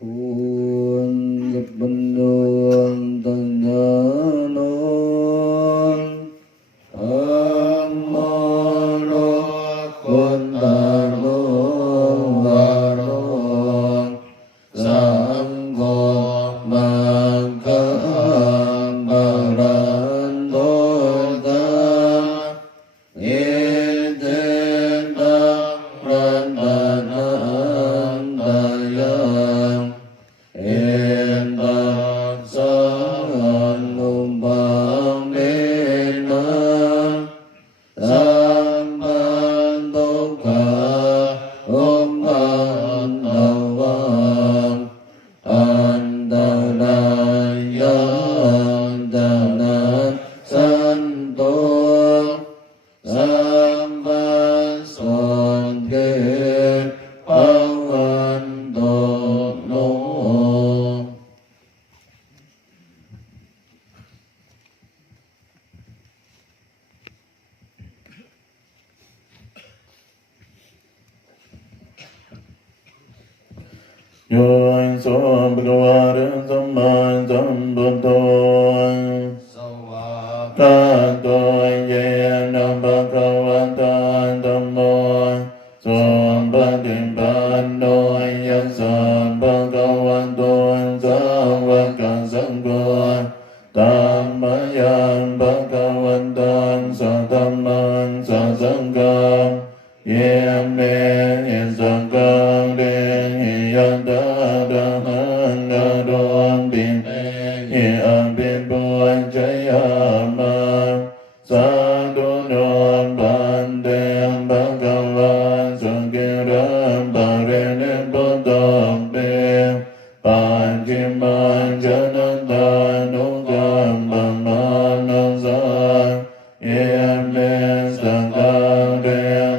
Tuân Ngập Bình Đường Tần Nhớ Nôn Âm Mô Đô Quân Tà Đô Và Đô Giang Vô Mạng Cơ Bà Rân Đô Ta Yên Thiên Tâm Rân Bà Nân Bà Dân Yên Tâm Sơn Nung Bằng Đinh Nân Sam Ban Túc Cả Ban Đầu Văn An Tà Đại Dân Tà Nạn Sanh Tôn Sam Ban Xuân Kiệt Bao Văn Tôn Nô Yo anh so bhagava đến samma sambuddho Tato yena bhagavata dhammo Sampatipanno yassa bhagavato savaka sangho Dhammayam bhagavantam sadhamman sasangham Yemne yasakam de yadadaham gadon bin Yabin buan jayama Sadhunon bandem bhagavan sangiram parenem bodhambe Panjiman janantanukam pamanasam Yemne sakam de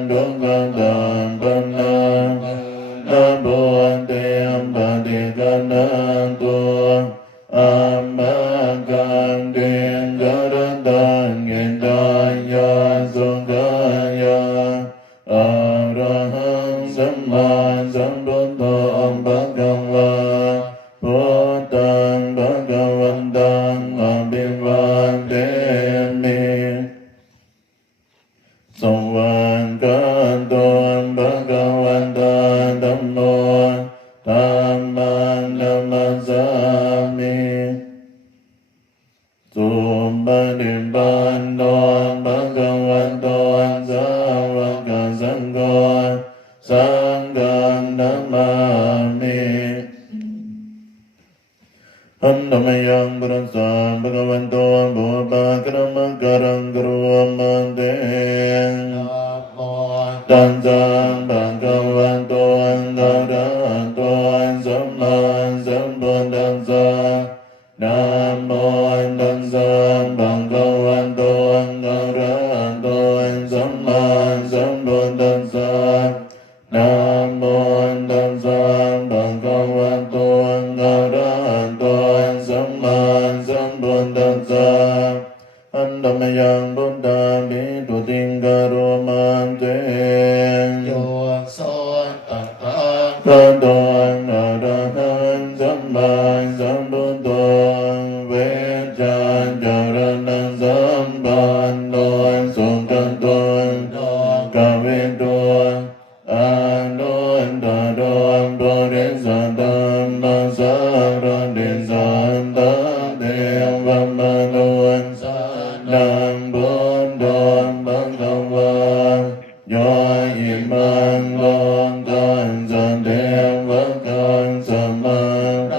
dukam panam Nabuantem patikanantu Ammakam dingaratan gendaya sungkaya Araham samma sambuddham bhagava Buddham bhagavantam abhivademi Savankantam bhagavanta dhammo Dhamman namasami Sumbadipanno bhagavanto savaka sangho Sangham namami Andamayang prasam bhagavanto bhupakramakarang kurvamante Tansam bhagavanto andarato samman sambuddhassa Namo tansam bhagavanto andarato samman sambuddhassa Namo tansam bhagavanto andarato samman sambuddhassa Andamayang buddha bidu tingkaro mante Yo Son Tật Thân Tadon arahan samma sambuddho Vechan charanan sambannon sukhaton kaviton Anon tadon bodhisattvam masaradhisattvam devamanon Nam Buddham Bhagava Do Imam Long Tan San Đêm Vất Con Samman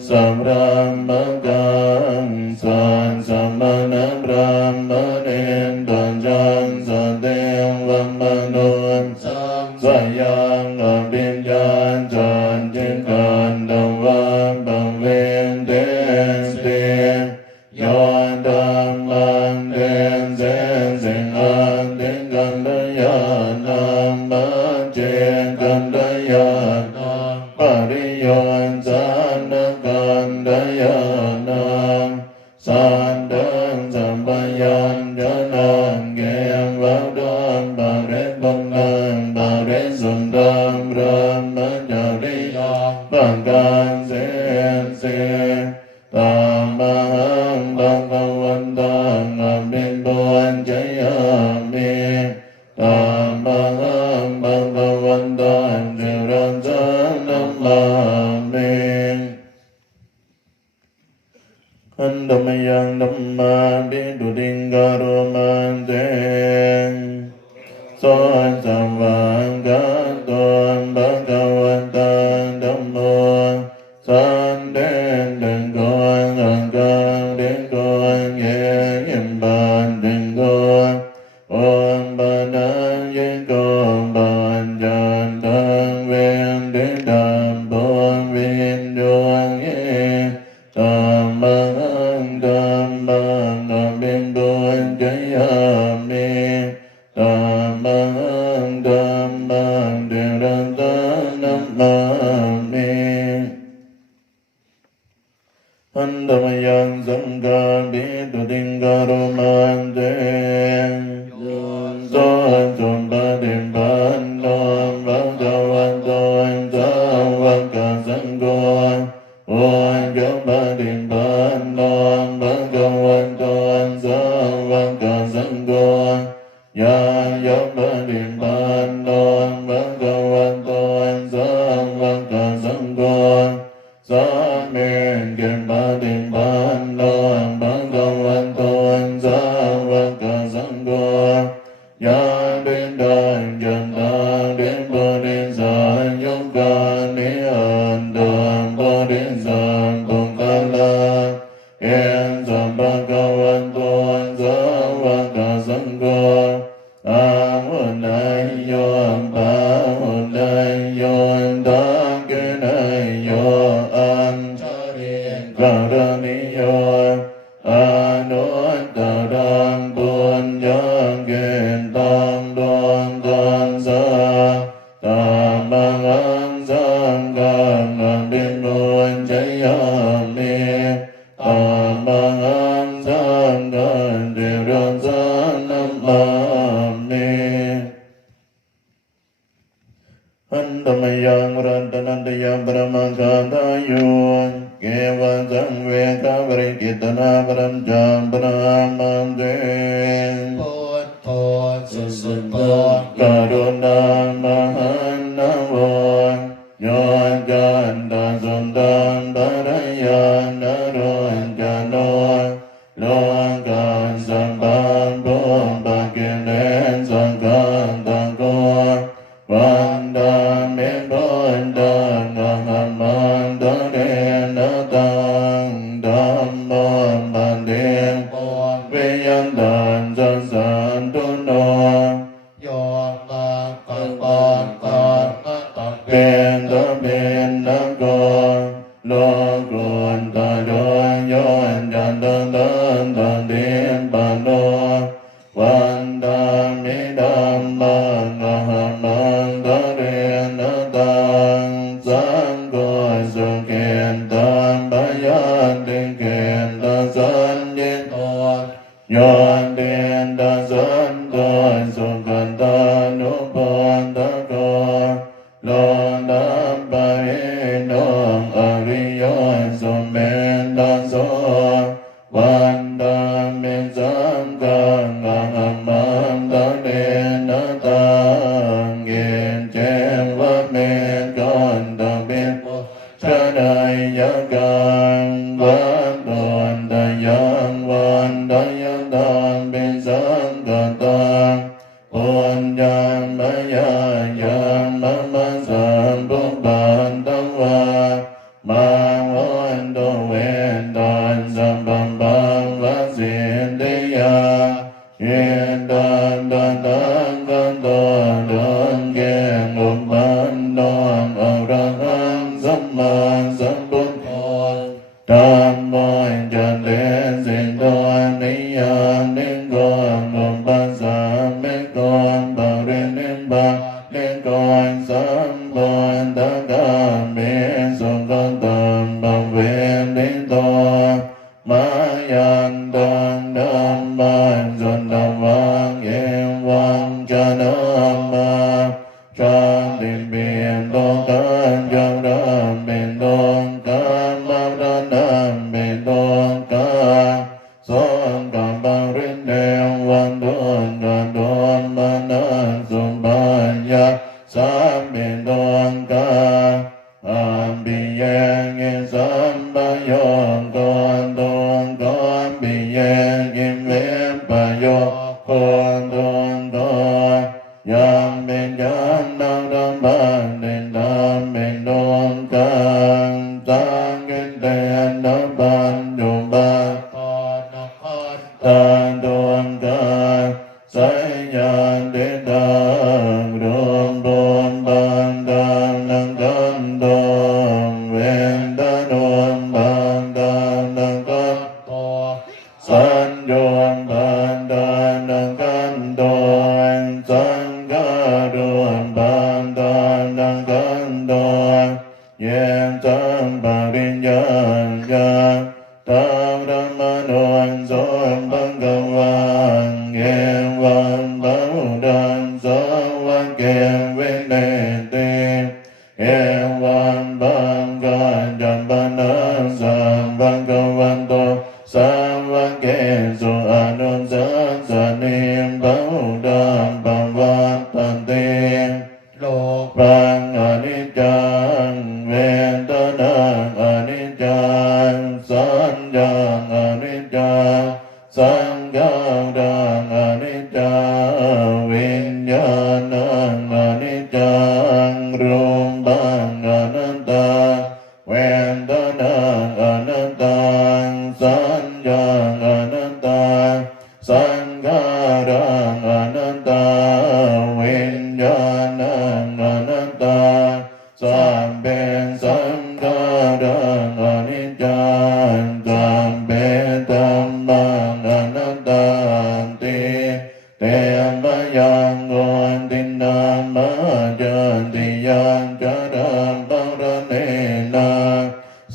Samram Bhagam San Sammanam Brahmanin Toàn Chan San Đêm Vamanon Sayang Abhin Chan Chan Trên Càn Đồng Văn Bằng Viên Đến Tiên Yon Đam Lan Đến Sen Sinh An Đến Căn Đa Yan Nam Bát Trên Căn Đa Yan Pariyon San Đa Căn Đa Yan Nam San Đăng Sampayan Janan Gem Vào Đam Bà Rết Bông Đam Bà Rết Xuân Đam Brahma Chari ยอง ปังกันเสเสตัมมังบังกวันตังอภิปุญจยามิตัมมังบังกวันตังเจริญสันนัมมามิขันธมยังธัมมาปิตุติงการุมันเตสอนสัมวังกันตุนบังกวันตังธัมโมสันเดนเดงกวนอังกังเดงกวนเยยิมบันเดงกวนองบันนังเยกวนบันจันตังเวนเดดัมบงเวนดวงเยตัมมังตัมมังอภิปุญจยามิตัมมังตัมมังเดรันตังนัมมามิขันธมยังสังฆาปิตุติงการุมันเตสอนสุปฏิปันโนภะคะวันโตสาวกสังโฆโอจปฏิปันโนภะคะวันโตสาวกสังโฆญาญปฏิปันโนภะคะวันโตสาวกสังโฆสามีเกปฏิปันโนภะคะวันโตสาวกสังโฆญาติดังยันตังเดปริสัยยกานิอันตังปริสัมปุคลาเอสัมภะคะวันโตสาวกสังโฆอาหุนายโยปาหุนายโยตาเกนายโยอัญชริการณิโยอนุตตรังปุญญเกตังดวงกันสาตัมมังสังฆังอภิปุญจยามิตัมมังสังฆังเจริญสันนัมมามิขันธมยังรัตนันตยังปรมังคาทายุเกวังสังเวคาบริกิตนาปรัญจามปรามันเต พุทโธสุสุโธ กรุณามหันนะโวโยกันตาสุนตังปรยานโรจโนโลกันสัมปันโภปะกิเลสสังขังตังโกวันดามิบุญตังอะหัมมันตะเรนะตังธัมโมปันเต ปน เวยันตันสัสสันตุโน โยมมากังกรกรนะตัง เป็นตะเป็นนักกรโลกุนตะโดยย้อนยันตันตันตันเดนปะโนวันดามิดัมมังอะหัมมันตะเรนะตังสังโฆสุเกนตังปะยันติเกนตะสัญญิโต โยนเดียนตาสันโตสุขันตานุปนตะโกโลนัมปะเอโนอริโยสุเมนตาโสวันดามิสังกังอะหัมมันตะเรนะตังเกณเจวะเมกัอนตะเบปชะไดยกังวันตนตะยังวันตะยังตังเป็นสังกัตตังปุญญามยายังมะมะสัมปุปันตวามาวันโตเวนตันสัมปัมปังวะสินติยาเยตันตันตังกันโตดังเกงอุปันโนอะระหังสัมมาสัมพุทโธธัมโมจันเตสิโตนิยานิโกอุปัสสะเมโกปะรินิบาเนโกสัมปุญตะกาเมสุขตัมปะเวนิโตมายันตังธัมมังสุนทวังเอวังจะนามาชาติเปลี่ยนโลกันยังรั เป็นดวงกามารณะเป็นดวงกาสองกับบริเดวันดวงกัดวงมานาสุบัญญาสามเป็นดวงกาอัมปิเยกิสัมปโยกอนดวงกอนปิเยกิเวปโยกอนดวงกอนยังเป็นยังนังดังบันเดนดามเป็นดวงกาสังเกตเดนดับบันดุบันตาดวงกาสายยานเดดังรวมรวมบันดังนังกันดงเวนดานวมบันดังนังกันสัญญงบันดังนังกันดงสังฆารวมบันดังนังกันดงเยมจังปริญญาญาตามรมโนสมบังกวันเกวันบังดันสวังเกเวเนติเอวันบังกันจัมปนาสัมบังกวันโตสัมวังเกสุอนุสัสสนิบังดัมปัมวัตตันติโลกปังอนิจจังเวทนาอนิจจังสัญญาอนิจจังสังขารอนิจจังวิญญาณังอนิจจังรูปังอนัตตาเวทนาอนัตตาสัญญาอนัตตาสังขารอนัตตาวิญญาณังอนัตตาสัมเปสังขารังอนิจจังสัมเปธัมมังอนัตตาติเตมะยังโกตินามาจันติยังจารังปังระเนนา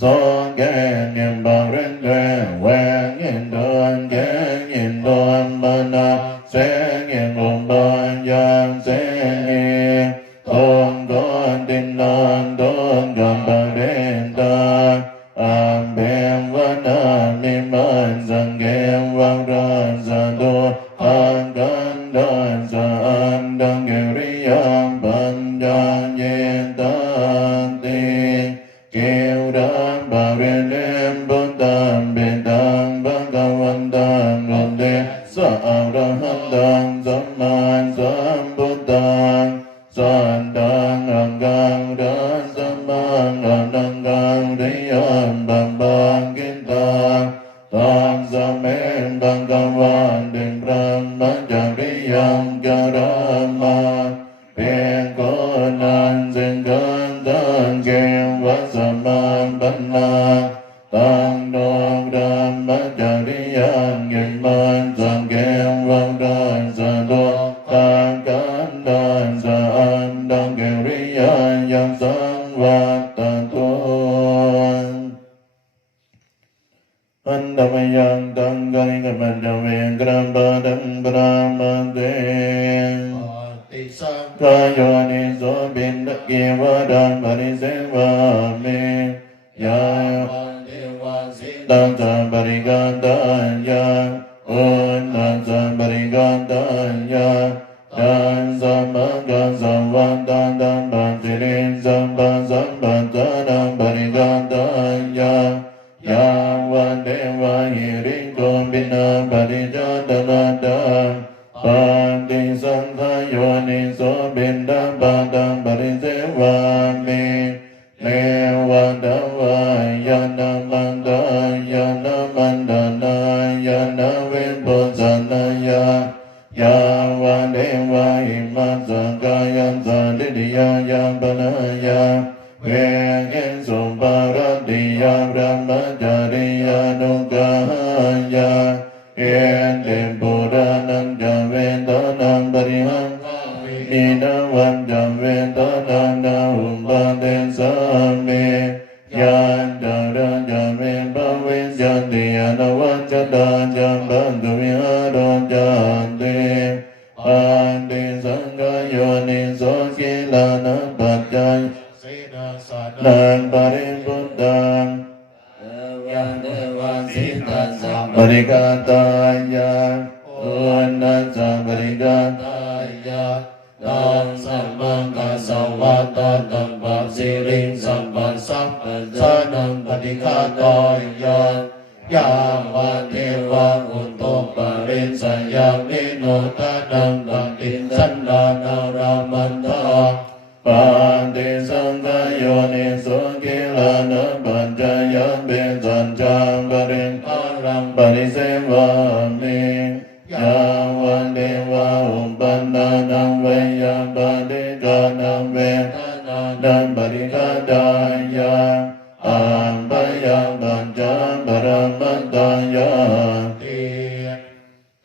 สองแกงเงินบางเรนแกแหวงเงินดอนแกงเงินดอนมานาเสงเงินลมบานยังเสงเงินทองดอนดินนานดอนกันบางเรนตาอัมเบมวนามิมันสังเกมวังรันสันโดอังกันดอนสันดังเกริยังปัญญาเยตันติเกวดังบาเรเนมบุตตังเบตังบังกวันตังกุเดสะอรหันตังสัมมาสัมพุทธังสันตังอังกังดัสสัมมังอนังกังริยัมบังบังกินตังตังสะเมนบังกวันเด่นพระมัจจริยังกรมาเพียงก็นั้นสิ่งกันตังเกวัสมาบันนาตังดองดามมัจจริยังเงินมันสังเกวังดันสะดวกตังกันดันสะอันดังเกริยังยังสังวัตตันตุอันดมยังตังกัลิกมัจจเวกรัมปะดังปรามาเตติสัง กายโยนิโสบินตะเกวะดังปริเสวะเมยาวันเทวันสิง ตังสัมปริกันตัญญาอุณตังสัมปริกันตัญญาตังสัมมังกังสัมวันตังตังปัจจิริสัมปัสัมปัตตานังปริกันตัญญายาวันเทวะหิริโกบินาปริจาตนาตังปันติสังขโยนิโสบินดาปาตังปริเสวะเมเนวันดาวายานามันดายานามันดานายานาเวปุสานายายาวันเดวะหิมัสสะกายันสันติยายาปนายาเวเกสุปารติยาพระมัจจริยานุกายาเอเตปุรานังจเวตานังปริหังอินาวันจเวตานังนาหุปาเตสามิยันตระจเวปเวจันติอนาวัจตาจัมปันตุวิหารจันติปันติสังฆโยนิโสกิลานะปัจจัย เสนาสนะ นังป ปริพุทธัง ยังเทวาสิตาสัม ปริกาตายะอุนัสสะปริกา ตายะตังสัมมังกัสสวะตาตัมปัสสิริงสัมปัสสัมปัสสะนังปฏิฆาตายะยาวะเทวะอุตโตปะริสยามิโนทานังตัติสันดานารามันตา ปาติสังขโยนิสุกิลานะปัญจยะเบสัญจาปริง อารัง ปริเสวามิยาวันเดวะอุปันนานังเวยาปฏิกานังเว ทานา นันปริกาดายะอัมปยังปัญจปรมัตตายะ ติ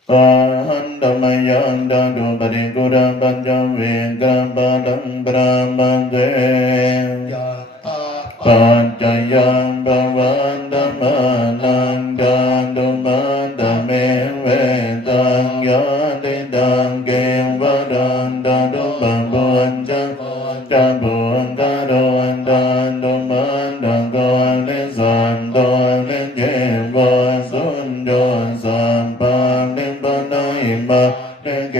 ปะหันธรรมยังดาดุปริกุรังปัญจเวกะปะดังปรามันเต ยะตา ปัจจยังภวันธรรมานังดาดุมันตเมเวตังยะติตังเกวะดันดาดุปะบุญจัง จะบุญกะโดนดันดุมันดังกอนเลสันตอนเลเจวะสุนโยสัมปันเลปนัยมาเลเก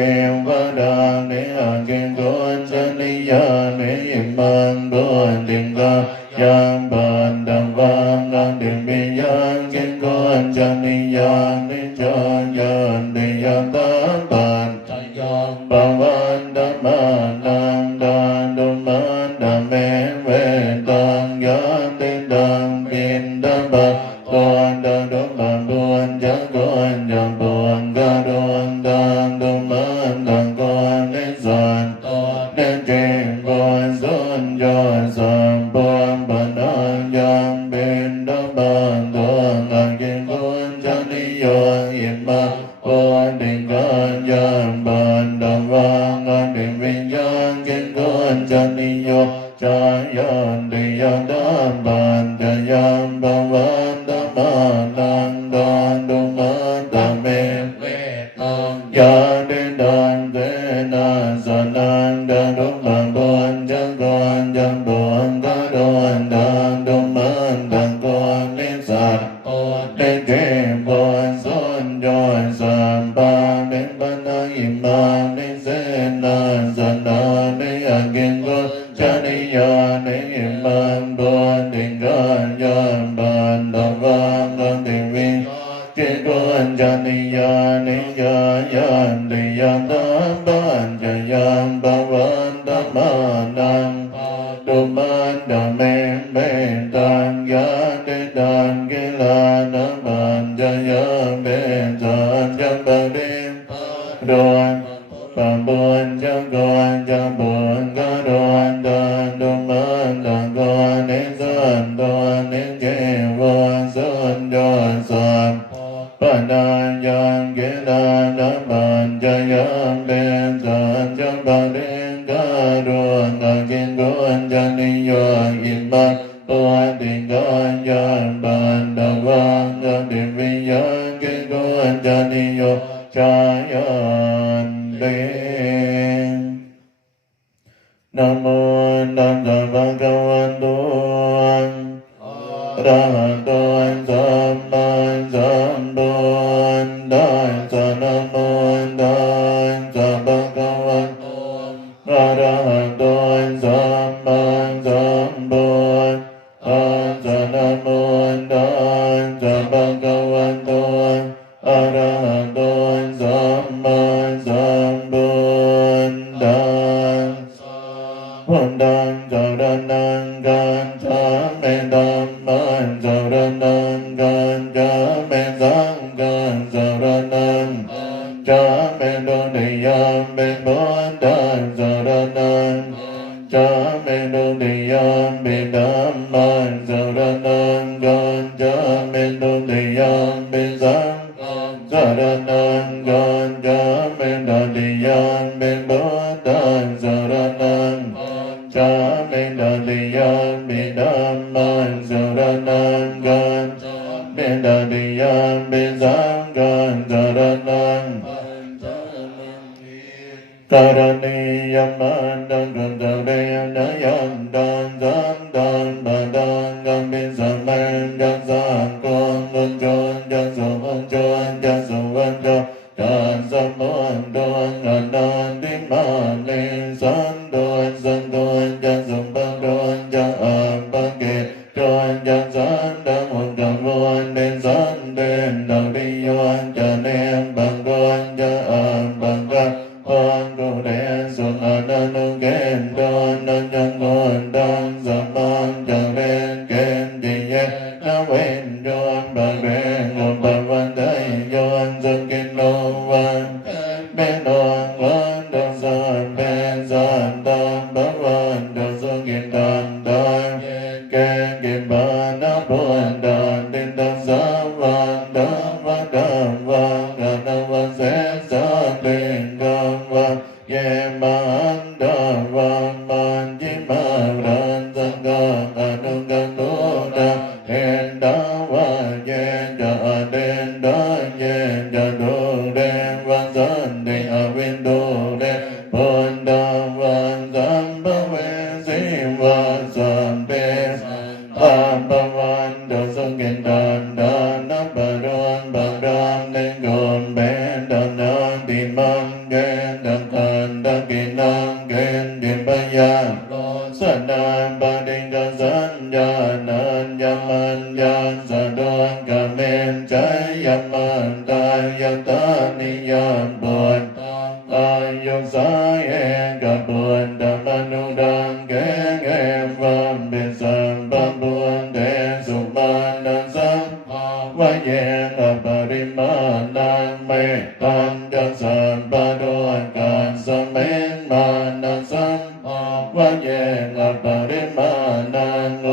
วะดังเลอาเกโกนจันนิยาเลยิมันบุญติงกายังปันดังวังกันติมิยังเกโกนจันนิยาเลจายันติยังตาปัน ทยัง ปวันธรรมานังดาดุมันดาเมเวตังยะติตังปินดาบะตอนดาดุมาบุญจักกอนจักบุญกะดวนดังดุมันดังกอนเลสัน ตอน เนเจกอนสุนยอสัมปันปนังยังเป็นดาบันตัวงังกินกุญจนิโยอิมาปุติกันยังบันดังวังอันเป็นวิญญาณกินกุญจนิโยจายันติยังดัมบันจะยังบวันธรรมานังดานดุมันตเม เวตัง ยาเดดันเตนะสนันดาดุมังบุญจักกอนจักบุญกะโดนดังดุมันดังกอนลิสัต ตอน เดเกบุญสุนโยสัมปาเดปนัยมานิเสนาสนานิอากินกุจานิยานิมันบุญติกันยังบันดาวังกันติวิเจกุญจานิยานิยายันติยังตาปัญจยังภวันธรรมานัง ปา ดุมันดาเมเมตังยะเดดังกิลานะปัญจยะเบสัญจะปะเดม ปา โดนปะบุญจะกอนจะบุญกะโดนดันดุมันดังกอนเนสันตอนเนเจวะสุนโยสัม ปา ปะนายังเกลานะปัญจยะเบสัญจะปะเดมกะโดนกะกินกุญจนิโยอิมัตปวติกันยังบันดาวังกัมปิวิยังเกกุญจนิโยจายันเตนะโมตัสสะภะคะวะโตอะระหะโตสัมมาสัมพุทธัสสะนะโมตัสสะภะคะวะโต อะระหะโตสัมมาสัมพุทธัสสะนะโมตัสสะภะคะวะโต อะระหะโตสัมมาสัมพุทธัสสะพุทธังสรณังกัจฉามิธัมมังสรณังกัจฉามิสังฆังสรณัง จาเมตุติยามเปบุญตังสรณังจาเมตุติยามเปธัมมังสรณังกัจจาเมตุติยามเปสังฆังสรณังกัจจาเมตุติยามเปบุญตังสรณังจาเมตุติยามเปธัมมังสรณังกัจจาเมตุติยามเปสังฆังสรณัง การณียมันดังกุตเรนยันดังสันดังปะดัง งกัมปิสัมมังจันสังโฆมุนโจจันสุมุนโจจันสุวันโจจันสัมมุนโจอันนันติมานิสันโดจันจันสุปันโดจันอัปปะเกโดจันสันดังมุนจันวันเดนสันเดนดังดิยวันจันเนมบังกวนจันอัปปะกะวันกุเรสุนันนุเกนโดนันจังโกนดังสัมมังจังเรนเกนจิเยนะเวนโยนบะเรงอุปวันไดโยนสังกินโนวันเบนอนวันดังสันเป็นสันตัมบวันดังสังกินตันตันเกนกินบานะพุนดันตินตังสัมวันดังวันดังวันกันดังวันเสสันเป็นกัมวันเยมันดังวันมันจิมารันสังกังอนุกังโนดังเห็นดังวันเย็นจะเด่นดังเย็นจะดูเด่นวันสันเดอวินดูเด่นพุนดังวันสัมภเวสีวันสัมเปสัมภวันดังสังกินดันดานับปะรอนบังดังเดงกุมเบนดังนันติมันเกนดังคันดังกินังเกนดิปยาสนานปะดิงกังสัญญานันยามันยานสะดวงกะเมนใจยามันตายยาตานิยามบวนอายุสายเองกับบวนดังมนุดังเกงเอวันเป็นสัมปัมบวนเดสุมานันสัมวะเยนะปริมาณังเมตังจังสัมปะโดยการสมเมนมานันสัมวะเยนะปริมาณังโอ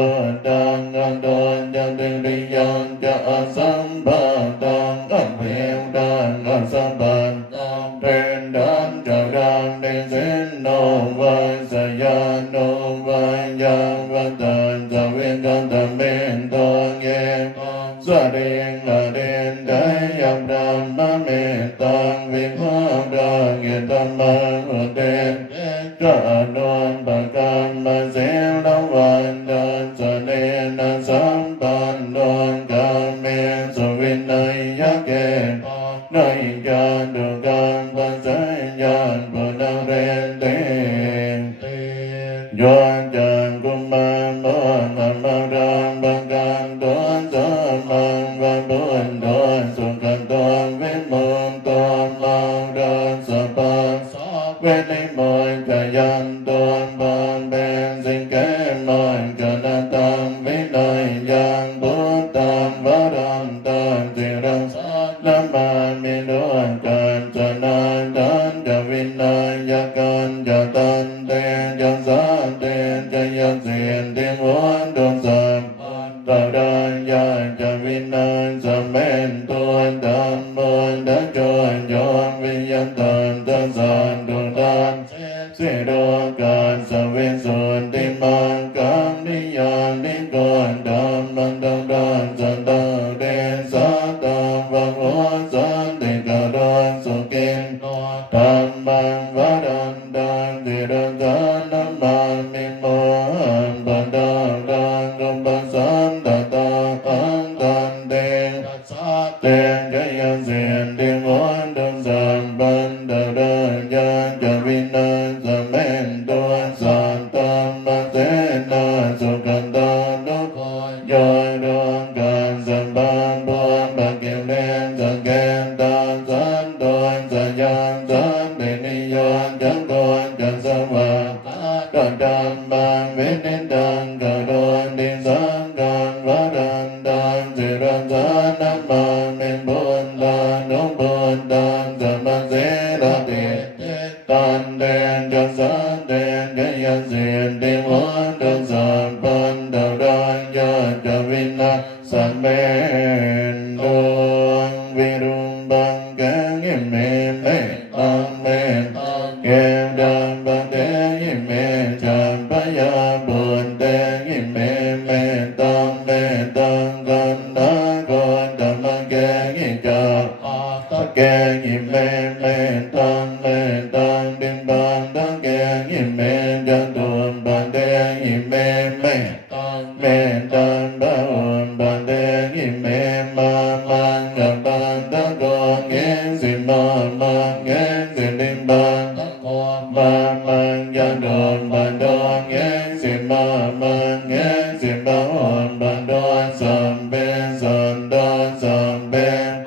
ดังอันโดนจันติริยังจะอสัมปันตังอันเพียงดังอันสัมปันเป็นดังจะดังเดนเสนโนวัยสยานโนวัยยังวันตันจะเวียนกันตะเมนตองเยสะเดงละเดนได้ยัมรัมมะเมตังวิภาดังเยตัมมังอุเดนจะอนวนปะกรรมเสลวันดันสะเนนะสัมปันโดนกาเมสุวินัยยะเกในการดุการปัสสัญญาณปุณเรนเตโยนจังกุมารโมนะมะรังบังกันโดนสัมมังวันบุญโดนสุขันโดนวิมุตโตมังโดนสัพพะเวนิโมยกยันโดนบันเป็นสิ่งแก่มอยกนันตังวินัยยังพุทธังวรันตังจิรังละมามิโดนกันจะนาดันจะวินัยยกันจะตันเตจะสานเตจะยังเสียนเตียงวันดวงสัมตาดานยาจะวินัยสมเมนตัวดำมนดัจจวนยอนวิญญาณตันจะสานดวงดันเสดการสเวสุนติมังกัมนิยานิโกนดัมมันดังดันสันตาเดสัตตังวังโอสันติกะดอนสุกินธัมมังวะดันดังติรังสันนัมมามิโมหังปันดังดังกุมปัสสันตตาอังตันเตเตจยันเสียนติวันดังสัมปันตะดังยาจะวินัยสเมนตัวสันตัมมะเสนาสุขันตานุโยดวงการสัมปันบวนบักเกเลนสังเกตตาสันตวนสัญญาสันตินิยนจังตวนจังสว่างตัดดังบางเวนิดังกะโดนดิสังกังวรันดังสิรังสานัมมาเมนบุญตานุบุญตังสัมมาเสระเตตันเดนจังสันเดนกยันเสียนติวันดังสัมปันดาดังยาจะวินาสัมเมนดวงวิรุมบังแกงยิเมเมตังเมนเกมดังบังเดยิเมจัมปยาบุญเดยิเมเมตังเมตังกันนาโกนดัมมังแกงยิจาแกงยิเมเมตังเมตังดินบังดังแกงยิเมจันตุบังเดยิเมเมตัง ban ba hồn ban đê nghi mê ma man ngập ban ta con nghe gì ma nghe gì đinh ban ma man gia đồn ban đon nghe gì ma nghe gì ba hồn ban đon sầm bên sầm đon sầm bên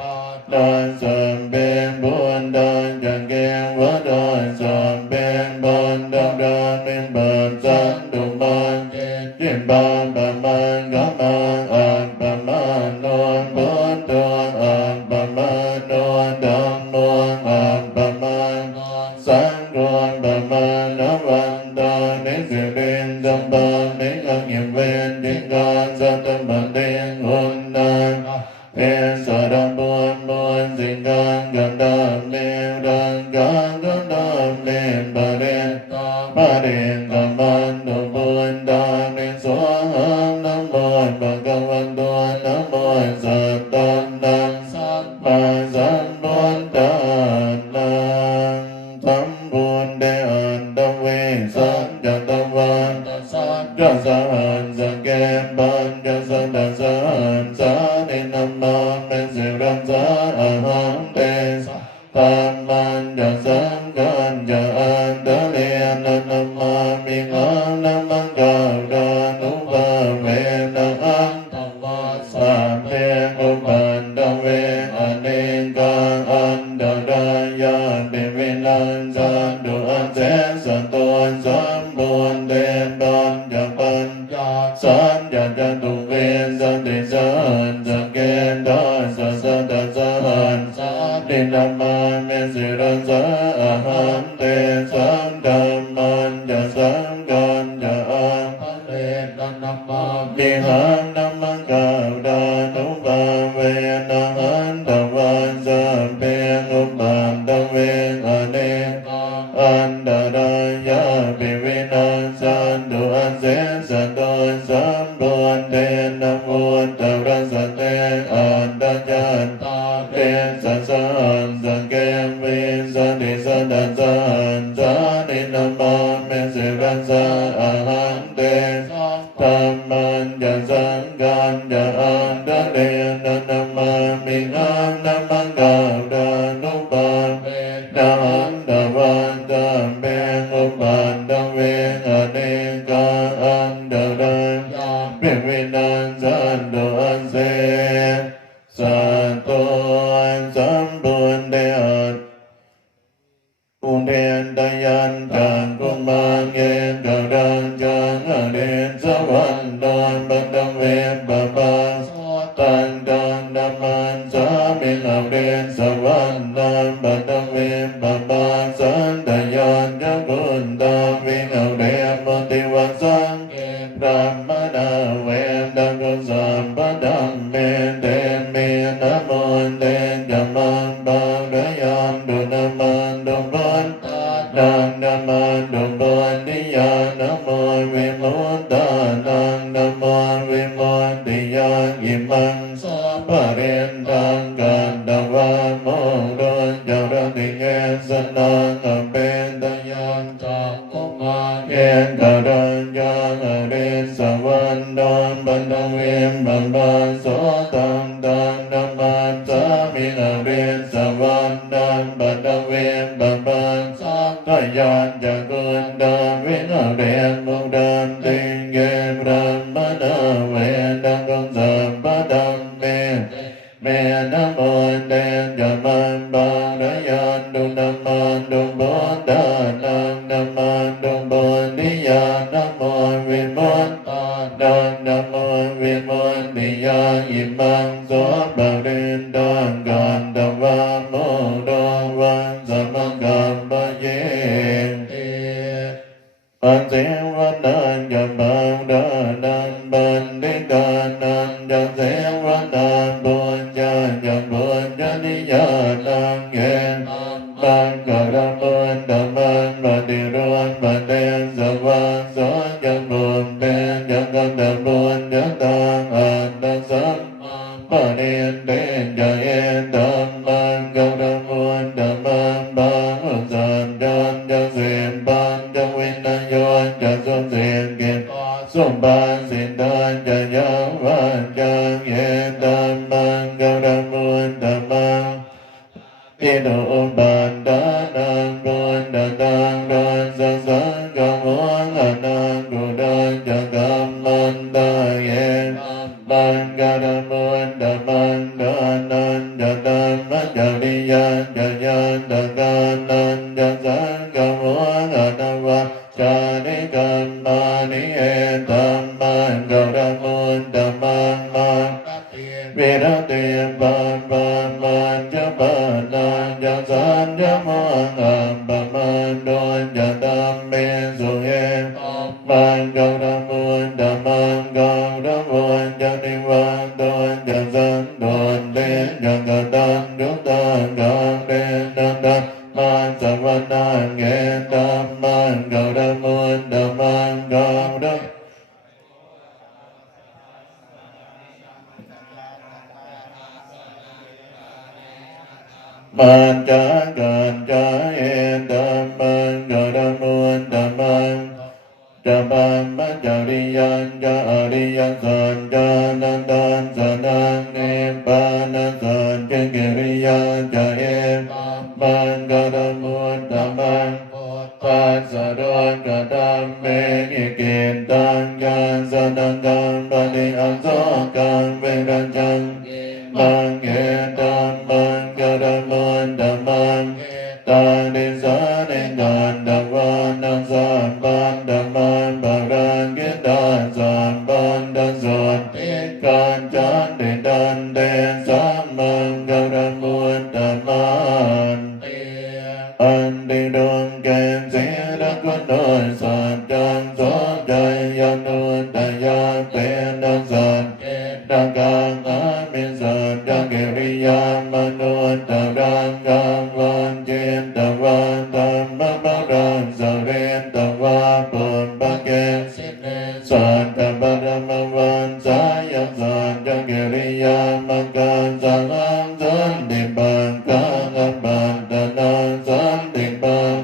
đon sầm bên buồn đon chẳng kêu vỡ đon sầm bên bon đon đon bên bờ sân đùm ban trên ban bà man gã man bà man non bốn đon bà man non đam muôn bà man sáng con bà man nó văn đon đến sự bên trong ban đến ngang nghiệp bên đến con ra tâm bản đến hôn đan bên sở đan buôn buôn sinh gan gần đam lên đan gan đam lên bà đen tâm ban đồ buôn đan lên xóa hâm nam môi bà cao văn đôn nam môi sở đan đan bà gian buôn đan đan tâm buôn đê ẩn đông vi san chẳng tâm văn cho sa hàn sang kem ban cho san đàn sa hàn sa nên nam man men sự ram sa a ham te tam man cho san gan cho an đa liên nam ma mi ngan nam man cao đa nu ba về nam an sa te ngô ban đông về an nên ca an đa đa ya be ve nan san du an se san tôn san buôn đen ban cho ban san cho tu viên san đề san san ken đa san nên nam man men sự ran sa a ham te san đam man cho san gan cho an đi han nam man cao đa nu ba về nam an đam van sa pe ngô ban đam viên an nên an đa đa ya be ve nan san du an se san tôn san buôn đen nam buôn tàu ran san te an đa chan đen san san san kem viên san đi san đan san san đi nam man men sự ran sa a han te tam man ya san gan ya an đa đen nam man mi an nam man cao đa nu ba na an đa van tam ben ngô ban đam viên an nên ca an đa đan bên viên an san đồ an se san tôn san buôn đê ẩn buôn đen đại an tràn cung man nghe cao đan chan a đen sa văn đon ban đam viên bà ba tan đan đam man sa minh ngọc đen sa văn đan ban đam viên bà ba san đại an cha quân đam viên ngọc đen môn ti văn san đam ma đa ven đam con sam ba đam men đen men nam môn đen đam man ban đại an đồ nam man đồng ban nam man đồng ban đi an nam môn vi môn đa nam môn vi môn đi an yim man ba đen đan gan đam va môn đon chào ra đi nghe san đan đam bên đại an trong cung an nghe cao đan chan a đen sa văn đon ban đam viên ban ban so tam đan nam man sa mi ngọc đen sa văn đan ban đam viên ban ban đại an cha quân đan viên ngọc đen mong đan tinh nghe ram ma na ven đan công sam ba đam mẹ nam môn đen cha man ban đại an đông nam man đông bốn đa nam man đông bốn đi an nam môn viên môn nam môn viên môn đi an yim man so ba đen đan gan đam va môn đon văn sa man gan ba yen an sen văn đan cha ban đan ban đi đan cha sen văn đan buôn cha buôn cha đi an đan gen ban ca đam buôn đam ban ba đi ruan ba đen sa văn so cha buôn ben cha gan đam buôn cha đan an đan san ba đen đen cha en đam ban ca đam buôn đam ban ban hương san đan cha sen ban cha win na yon cha son sen gen son ban sen đan cha yang วัจจังเยตัมมังกรมุตตมังอิโนปันดานังกุณฑตังรัสสะสังฆโมหะนังกุณจักกัมมันตาเยมังกรมุตตมังดานันจะตัมมัจจริยันจะยันตะกานันจะสังฆโมหะนวะจานิกัมมานิเอตัมมังกรมุตตมังมังเวรเตปัมปัมมันจะปะนันจะสันจะมังอัมปะมันโดนจะตัมเมสุเยมังกรมุตตมังกรมุตจะนิวันโดนจะสันโดนเดนจะกตังยุตังกังเดนนันตังมันสวนังเกตัมมังกรมุตตมังกรมันจะกันจะเอตัมมังกรมุตตมังจะปัมมัจจริยันจะอริยสัจจะนันตันสนังเนปานัสสัจจะกิริยาจะเอมังกรมุตตมังปัสสะโดกตัมเมหิกิตังยาสนังกังปฏิอัสสกังเวรัจจังมังเอตัมมังกรมุตตมังตานิสานิกันตวานัสสัมปันธมันปรังกิตาสัมปันธสุตติกันจันติดันเตสัมมังกรมุตตมันอันติดงเกณฑ์เสดกุณยสัจจังโสใจยานุตตยาเป็นนัสสัจดังกังอามิสัจจังกิริยามนุตตรังกังวันเจนตวันตัมมะปะรังสเรนตวะปุณปะเกสัจจปรมวันสายัสสัจจังกิริยามกันสังฆังสันติปังกังอปันตนาสันติปัง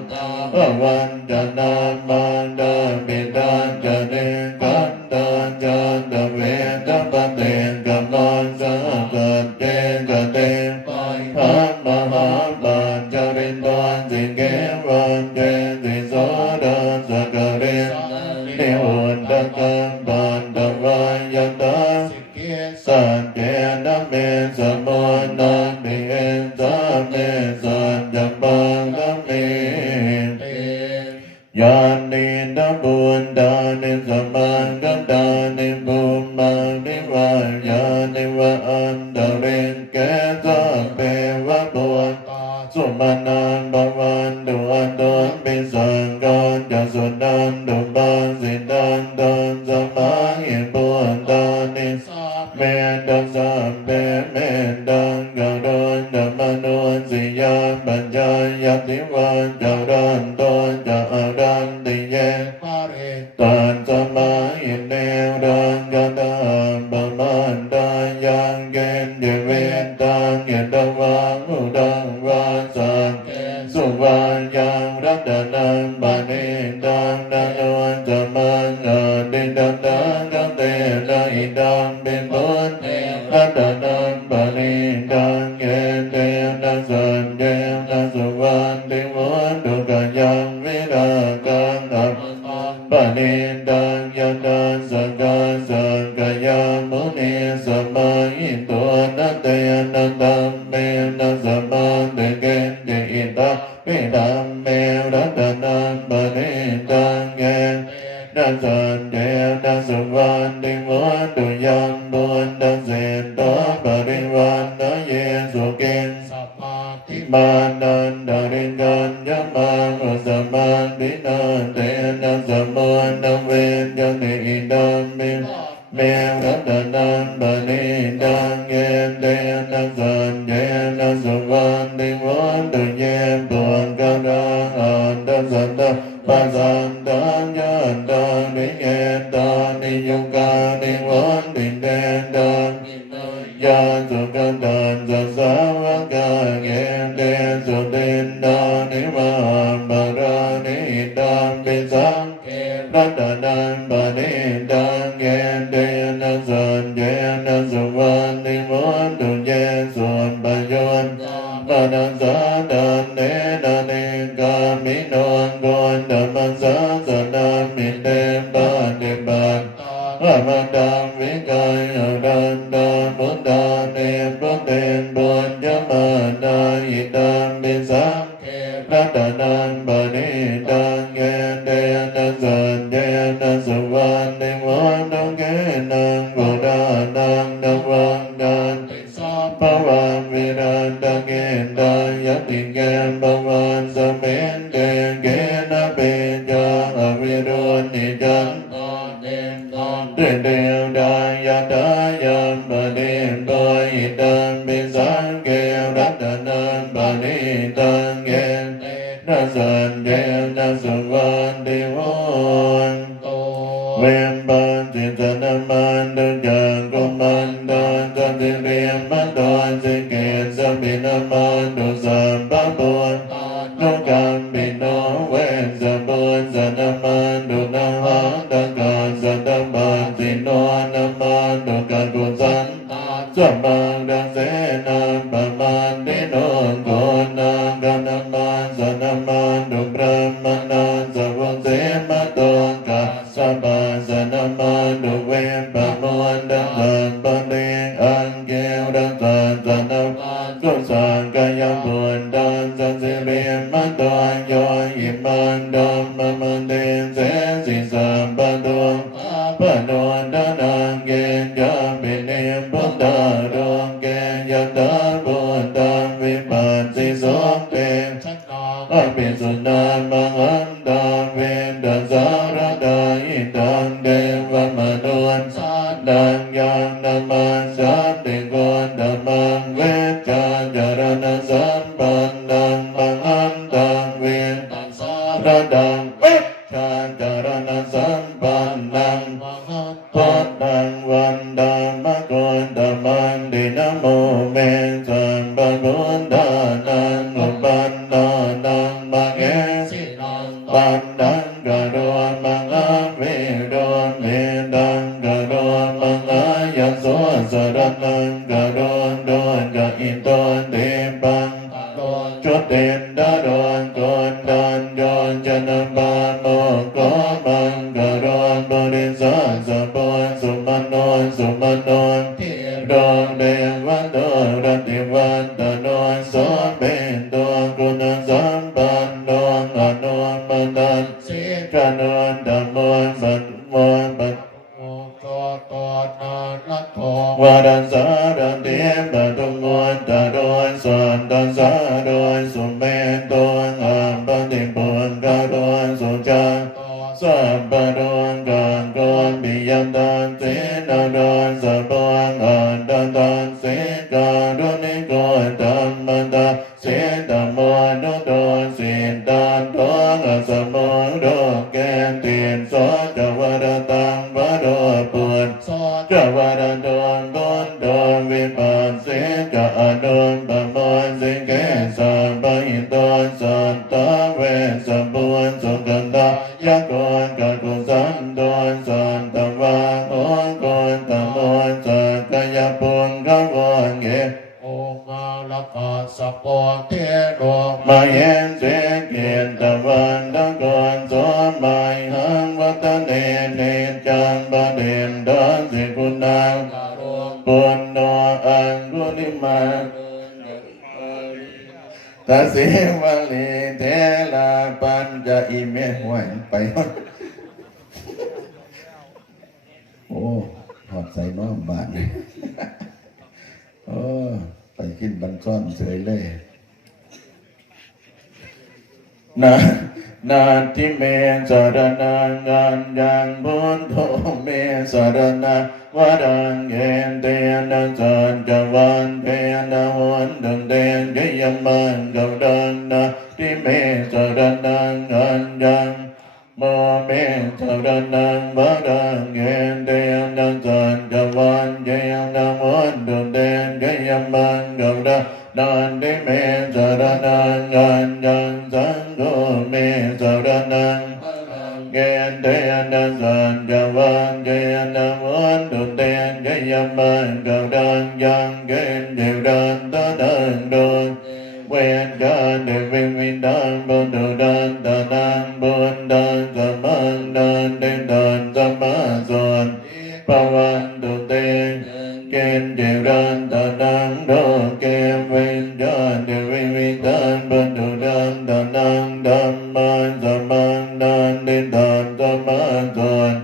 อวันจะนามันดาปิตังจะเนกันตาจันตเวทปะเตกะมันสังกัจเจกะเตพระมหาปัญจรินทานสิเกวันเจติโสดาสกะเรนิหุนตะกังปันตวายตาสัจเจนะเมสมุนันติเอสะเมสัจจปังคะเมยานินบุญดานิสมังกัตานิบุมานิวายานิวะอันตเรนเกสะเปวะบุญสุมานันบวันตุอันตุปิสังกัจจสุนันตุปัสสิตันตันสมาหิบุญตานิเมตสัมเปเมตังกโดนธรรมโนสิยาปัญญายติวันจารันโตจะอรันติเยตันสมาหิเนรังกตาปมันตายังเกณฑ์เวตังเยตวังอุดังวาสังสุวรรยังรัตนังปานิตังนโนจมังอดิตตังกัเตนะอิดังเป็นบุญรัตนังปานิตังเยเตนะสันเยนะสุวรรณติมุตตุกยังวิรากังอัปปานิตังยตัสสะกาสังกายามุนีสมาหิตัวนัตเตนะตัมเมนะสมาเตเกเจอิตาปิตัมเมรัตนังปานิตังเยนะสันเจนะสุวรรณติมุตตุยังบุญตเสตปริวันนะเยสุเกณมานันดาริกันยมังอุสมาปินันเตนะสมุนเวนยนิอิดัมมิเมรัตนังปานิตังเยเตนะสันเจนะสุวรรณติมุตตุเยปุญกรังอันตสัตตะปัสสันตังยันตังนิเยตังนิยุกานิวันติเตตังยาสุกันตันสัสสาวกาเกเตสุตินดานิมาปารานิตังปิสังรัตนังปานิตังเกเตนะสันเจ นะสุวรรณิโมตุเยส่วนประโยชน์ปนัสสะดันเนนะเนกามิโนโกนธรรมสัสสนามิเตปะเดบัตอะมะดังวิกายรันดามุตตาเนปุเตนบุญญมานาอิตัมปิสังเขรัตนังปณิตังเยเตนะสัจเจนะสุวรรณิโมตุเกนังบุดานังนวังดันติสัพพวังวิรันตเกตายติเกปวันสเมนเตเกนะเปจังอวิรุณิจันตเดนตอนเตดายะดายัมปะเดนโตอิตัมปิสังเกรัตนังปณิตังเกนะสันเจนะสุวรรณิโมตุเวมปันติสนะมันตุจังกุมันตันสันติเรียมมันตันสิเกสัมปินะมันตุสัมปะปุตตุกัมปิโนเวสะปุตสนะมันตุนะหังตะกันสัตตปันติโนนะมันตุกังกุสันสัมมังดังเสนาปะมันติโนโกนังกันะมันสนะมันตุพระมนัสสะวุเสมะโตกัสสะปะสนะมันตุเวปะมวนดังสันปะเดอังเกวดังสันสนะกุสังกายบุญดังสันสิเรียมะโตโยอิมันดัมมะมันเดเสสิสัมปะโตปะโนดานังเกยะปิเนพุทธาโรเกยะตาบุตตังวิปัสสิโสเตอภิสุนามังอันตังเวดัสสารดาอิตังเดวมนุสานังยังนามาสันติโกธัมมังเวชาจารณะสัมปันนังมังอันตังเวดัสสารดังเวชาจารณะสัมปันนังพุทธังวันดามะโกธัมมังดินะโมเมสัมปะพุทธานังอุปันดานังมังเอสิปันดังกะโดมังอาเวโดเมดังกะโดมังอายะโสสรนังกะโดโดกะอิโตเตปังจุดเด่นดาโดนโกนดันโยนจนะบาโมโกมังกะโดบริสัสสะปนสุมาโนสุมาโนทิโดเดวันโดรติวันตโนโสเปนโตกุณสัมปันโนอนุมนันสิกะโนธัมโมสัตโมปัตโมโกโตนานัตโตวารัสสารันเตปะตุโมตะโดยสันตัสสะโดยสุเมโตอัมปติปุญกะโดยสุจาสัพพะโดนกังโกนปิยันตันเสนาโดนสัพพังอันตันตันเสการุณิโกธัมมัตตาเสตัมโมนุโตสิตันโตอัสสโมโดเกตินโสจวรตังวโรปุตโสจวรโดนบุญโดนวิปัสสิกะอนุปปโมสิเกสัมปะหิโตสัตตะเวสบุญสุกันตายะโกนกะกุสันโดนสันตวะโอนโกนตะโมสักกายปุญกะโกนเกโอมาลกัสสะโกเทโรมาเยนเสเกนตะวันตะโกนโสมัยหังวัตเนเนจังบะเดนดัสสิกุณังปุณโนอังกุลิมาตัสสิวะลิเทลาปัญจอิเมห่วยไปโอ้หอดใส่น้องบาทเลยโอ้ไปกินบันซ่อนเฉยเลยนาทิเมสารนังอัญญังพุทโธเมสารนังวรังเยนเตนะสัจจวันเตนะหนดังเตเกยมันกับดันนะทิเมสารนังอัญญังโมเมสารนังวรังเยนเตนะสัจจวันเตนะหนดังเตเกยมันกับดันนันติเมสารนังอัญญังสังโฆเมสารนัง khen thế na san cha văn khen na muốn tu tiên cái yam ban cầu đan yang khen đều đan ta đan đồn quen cha để vinh vinh đan bồn tu đan ta đan bồn đan sa man đan đen đan sa ma son pa văn tu tiên khen đều đan ta đan đồn khen vinh cha để vinh vinh đan bồn tu đan ta đan đan man sa man đan đen đan sa ma son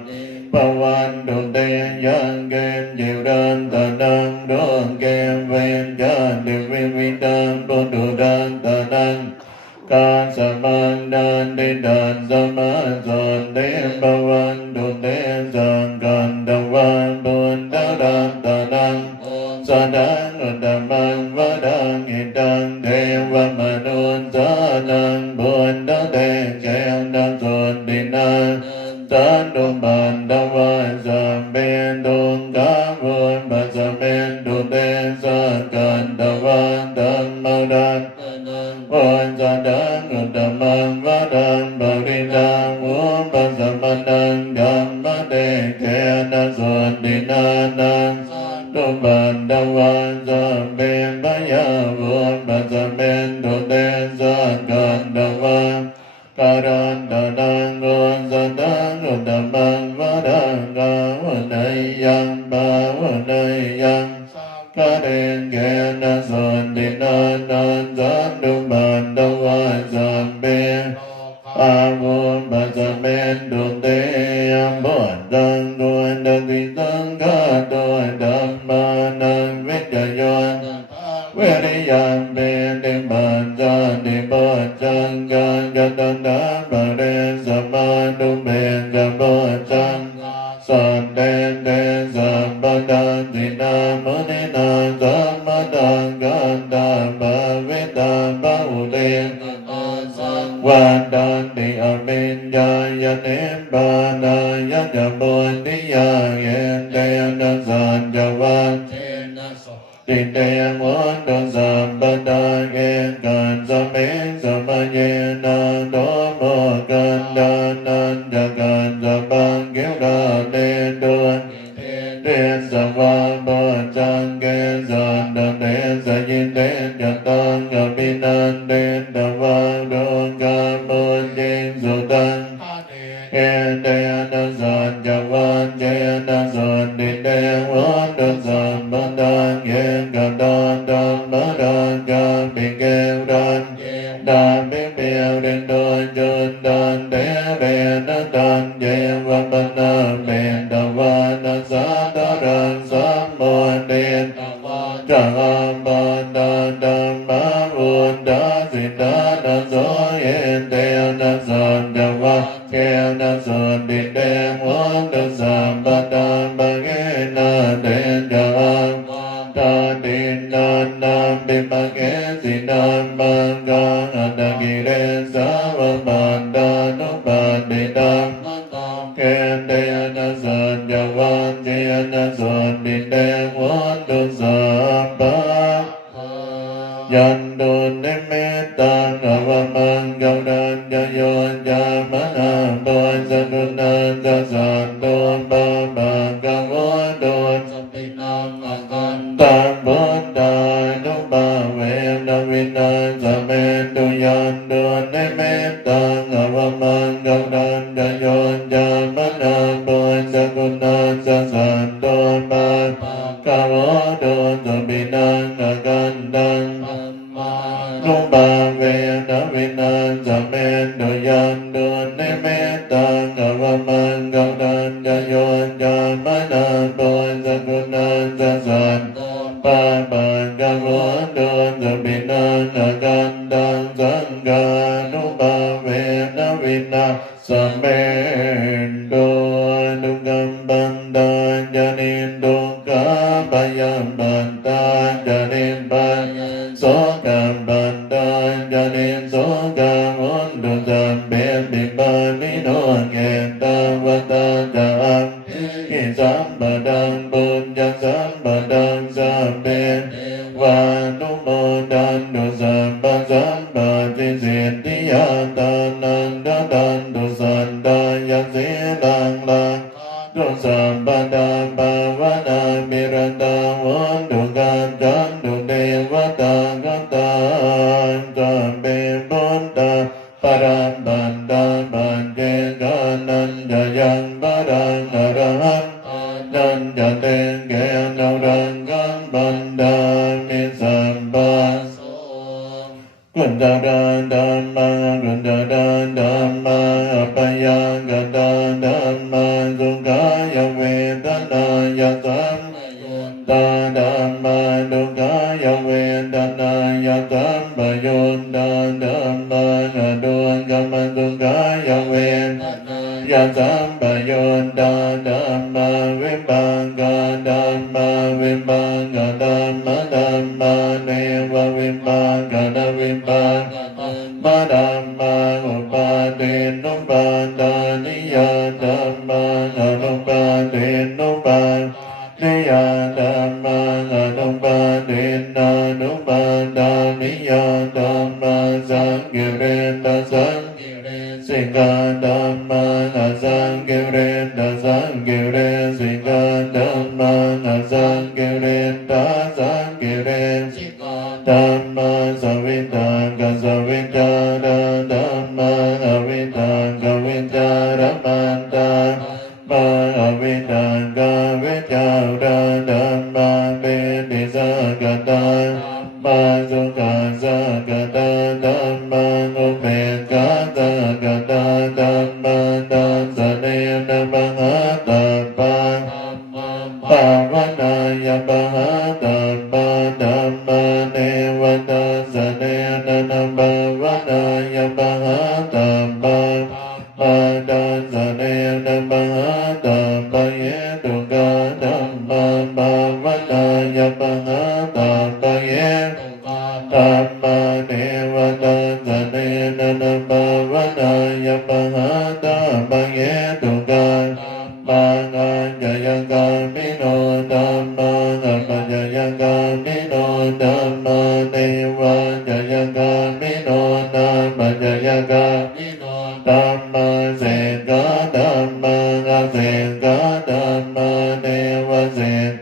pa văn tu tiên yang khen đều đan ta đan đồn khen vinh cha để vinh vinh đan bồn tu đan ta đan ca sa man đan đen đan sa ma son đen pa văn tu tiên sang can ta văn bồn ta đan ta đan sa đan ta man va đan hi đan thế va ma nun sa đan bồn ta đen khen đan son đi na tan đông ban đa va sa bên đông ca bồn ba sa bên tu tiên sang can ta văn đan ma đan Wan sa đan ta man va đan ba ri đan uom ba sa man đan đam ma đề khe na son đi na nan đông ban đa van sa bên ba ya uom ba sa bên tu tiên sang can ta văn ca đan ta đan uom sa đan ta man va đan ca uom nay yang ba uom nay yang ca đen khe na son đi na nan san đông ban đa van sa bên a uom ba sa bên tu tiên bổn tăng tuan đa ti tăng ca tuan đam ma năng vết ca yon vết đi yang bên đêm ban sa đi bổn tăng can ca tăng đa ba đen sa ma đông bên ca bổn tăng san đen đen sa ba đan ti na mô ni na sa ma đan can ta ba vết ta ba u tiên Quan đan ti amin ya ya nem ba na ya ya bồn ti ya yen te na san ya van ti te muốn đơn san ba da yen can sa men sa ma ye na do mo can da nan ya can sa ban kéo đa lên đuôn tiên sa va bồn sang ke san đa đen sa yin đen ya tăng ya bin nan đen đa va đôn ca môn đen su tăng en đen na san ya van đen na san đen đen muốn đơn san ban đan yen ca đan đan ma đan ca bin kéo đan đan bin béo đen đôi chân đan đen đen na đan yen va ban na ben đa va na sa đa đan sa môn đen Trăng âm ban đan đan ma vun đa sin đa na so yen đen na san ya va kéo na san bin đen muốn đơn san ban đan ba ghé na đen ya âm ta tin nan nam bin ba ghé sin nan ban ga na gi đen sa va ban đan no ban bin đan khen đen na san ya van đen na san bin đen muốn đơn san ba yan đồn đêm mê tăng va man gao đan ya yon ya ma na bồn sa đôn nan sa san đôn ba ba ga vô đôn tăng bồn đài đô ba về na vin na sa men đô yan đồn đêm mê tăng va man gao đan ya yon ya ma na bồn sa đôn nan sa san đôn ba ga vô đôn sa bin nan na gan đan Nô ba về na vin na sa men đô yan đôn đêm mê tăng va man gao đan ya yon ya ma na bồn sa đôn nan sa san ba ba ga vô đôn sa bin nan na gan đan san ga nô ba về na vin na sa men đôn đôn gam ban đan ya nin đôn ca ba yam ban đan ya nin ban so cam ban đan ya nin so cam muốn đôn sa bên bin ba ni non nghe ta va ta ta am khi sam ba đan bồn ya sam ba đan sa bên và nô mô đan đô sa ba sam ba ti diện ti ya ta nan da đan đô san da ya วันตุกันจันตุเทวตากัตตาสัมเปปุตตะปรัมปันตาปัญเจกานันจะยังปรังอรหันนันจะเตเกนรังกัมปันดามิสัมปัสโสกุณฑาดัมมังกุณฑาดัมมังอปยังกตาดัมมังสุขายเวทนายสัมตาดัมมังทุกขายเวทนายสัมปยุตตาดัมมังอดุกรรมทุกขายเวทนายสัมปยุตตาดัมมังวิปังกดัมมังวิปังกดัมมังดัมมังเนววิปังกดวิปังมาดัมมังอุปาเทนุปาทานิยาดัมมังอนุปาเทนุปานิยาดัมมังอนุปาเทนานุปาทานิยาดัมมังสังกิเรตสังสิกาดัมมังอสังกิเรตสังกิเรสิกาดัมมังอสังกิเรตสังกิเรสิกาดัมมังสวิตากสวิจาระดัมมังอวิตากวิจารมันตามังอวิตากวิจาระดัมมังเปติสกตามังสุขัสสกตาดัมมังอุเบกขาสกตาดัมมังดัสสเนนะมหาตาปังภาวนายมหาตาปังดัมมังเนวตัสสเนนะนะภาวนายมหาตาปังมาดัสสเนนะมหาตาปังเยตุกาดัมมังภาวนายมหาตาปังเยธัมมาเนวตัสสะเนนะนะภาวนายมหาตาปังเยตุกามังอัญญยังกามิโนธัมมังอัปปะยังกามิโนธัมมาเนวัญญยังกามิโนนาปัญญยังกามิโนธัมมาเสกาธัมมังอเสกาธัมมาเนวเสก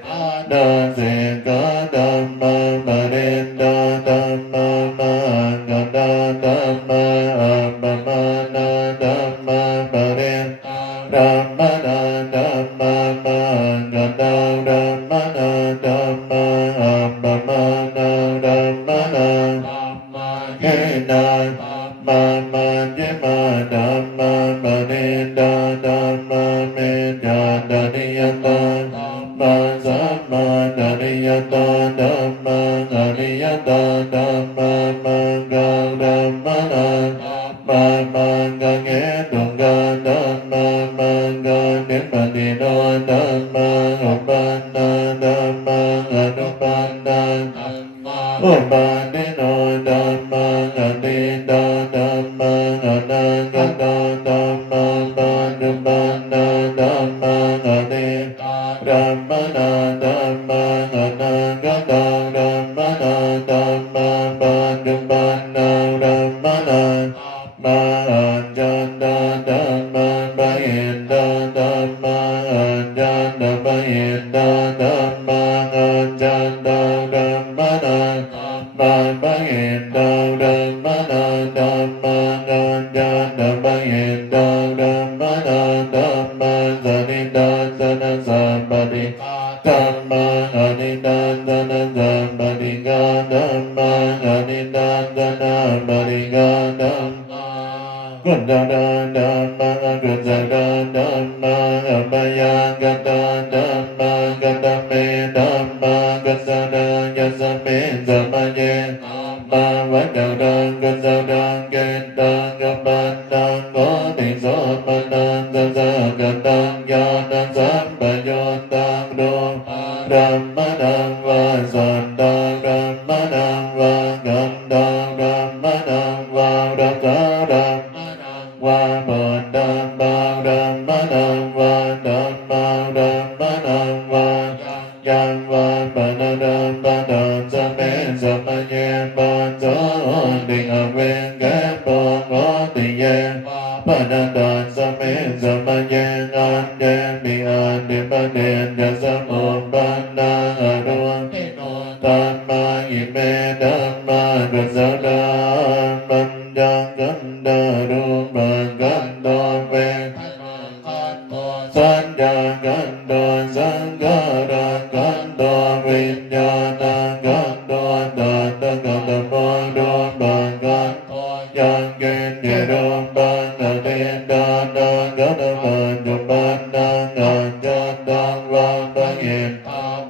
นาเสกาธัมมังปะเรนดาธัมมังมังกตาธัมมังอัปปมานาธัมมังปะเรนธัมมนาธัมมังมังกตาธัมมนาธัมมังอัปปมานาธัมมนาเฮนามาเยมาธัมมังปะเรนดาธัมมังเมจาดานิยตามาสัมมาดานิยตาธัมมังอริยตาธัมมังมังกังธัมมนามังกังเอตุกาธัมมังมังกังนิพพติโนธัมมังอุปันนาธัมมังอนุปันนาอุปันติโนธัมมังอติตาธัมมังอนังกตาธัมมังปัจจุบันนาธัมมังอติธัมมนาธัมมังอนังกตาธัมมนาธัมมังปัจจุบันนาธัมมนามาอัญจันตาธัมมังปะเหินตาธัมมังอัญจันตปะเหินตาธัมมังอัญจันตาธัมมนามาปะเหินตาธัมมนาธัมมังอัญจันตปะเหินตาธัมมนาธัมมังสนิตาสนะสัมปติธัมมังอนิตาสนะสัมปติกาธัมมังอนิตาสนะปฏิกาธัมมังกุณฑาธัมมังกุณฑาธัมมังอปยังกตาธัมมังกตเมธัมมังกัสสะยัสสะเมสัมมเยมาวัฏตังกัสสะตังเกตังกัปปันตังโกติโสมนังสัสสะกตังญาณสัมปโยตังโดธัมมนังวาสันตังธัมมนังวากันตังธัมมนังวารักษาธัมมนังวาปนตังบางธัมมนังวาธัมมังธัมมนังวายังวาปนะธัมปะตังสเมสัมมเยปัสโสติอเวงแกปองโอติเยปนะตังสเมสัมมเยอันเดมิอันเดปะเดนจะสมุปปันนังอรุ อิเมดัมมาดุสดาปัญจกันดารูปังกันโตเวสัญญากันโตสังขารากันโตวิญญาณกันโตตาตะกันตโมโดปังกันยังเกณฑ์เยโรปังนาเตดานังกันปัญจุปันนังอัจจันตังวังปังเย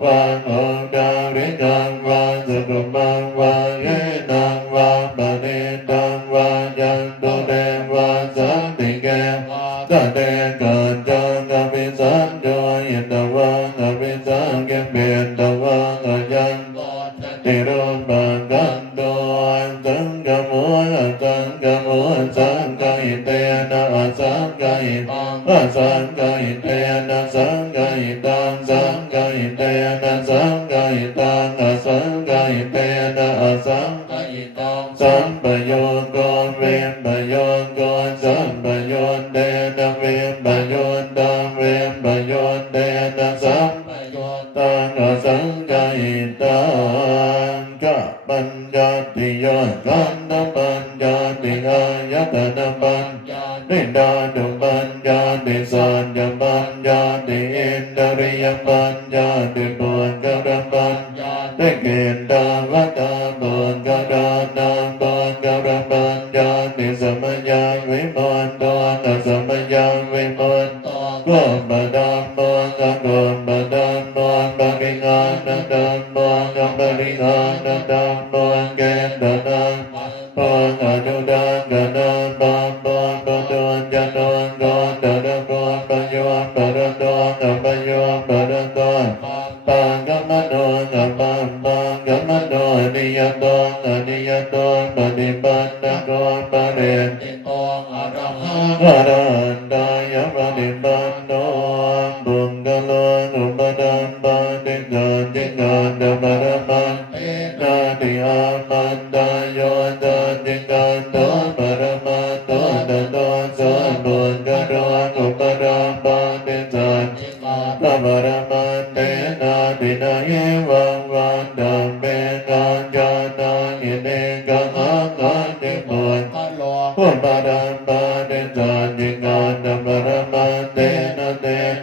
วังโอดาริกังวังสุขุมังวังเยนังวังปะเนตังวังยันตุเตวังสันติเกตะเตกันจังกปิสันโยยตะวังกปิสังเกเปตะวังอยันติโรปังกันโตสังกโมสังกโมสังกอิเตนะสังกอิสังกอิเตนะสังกอิตังสังกอิเตนะสังกอิตังสังกอิเตนะสังกอิตังสัมปโยโกเวมปโยโกสัมปโยเตนะเวมปโยตังเวมปโยเตนะสัมปโยตังสังกอิตังกะปัญญาติโยกันตปัญญาติอายตนะปัญญาติดาดุปัญญาติสัญญปัญญาติอินทริยปัญญาติปุญกรปัญญาติเกณฑาวัตตาปุญกรนังปุญกรปัญญาติสมัยยังวิมุตโตนะสมัยยังวิมุตโตกุปดัมปุญกกุปดัมปุญปริงานะดัมปุญปริงานะดัมปุญเกณฑานังปุญอนุดังกนังปัมปุญปุตุญญโนโกตระปุญปโยประโตนะปโยประโตปังกัมมโนนะปังกัมมโนนิยโตนะนิยโตปฏิปันนะโกปะเรติโตอะระหันตายะปฏิปันโนบุญกะโลอุปดัมปะติกันติกันตะปะระมันเตนะติอามันตายโยตันติกันโตปะระมันโตตะโตสัมบุญกะโลอุปดัมปะติกันตะปะระมันเตนะตินะเยวังวันดัมเปกันจานังอิเนกังอังอันติบุญอุปดัมปะติกันติกันตะปะระมันเต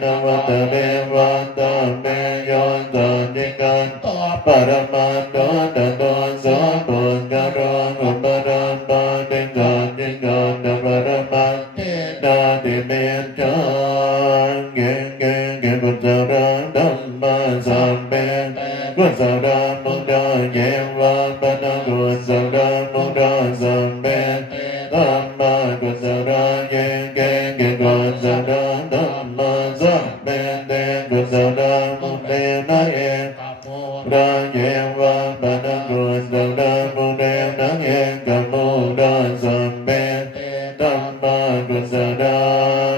นะวัตเรวันดัมเปโยตันติกันปะระมันโตตะโตสัมบุญกะโลอุปดัมปะติกันติกันตะปะระมันเตนะติเมจังเกกุศลธัมมาสัมเปกุศลมุดาเยวะปะนะกุศลมุดาสัมเปธัมมากุศลเกกุศลธัมมาสัมเปเตกุศลมุเตนะเอราเยวะปะนะกุศลมุเตนะเอกมุดาสัมเปธัมมากุศล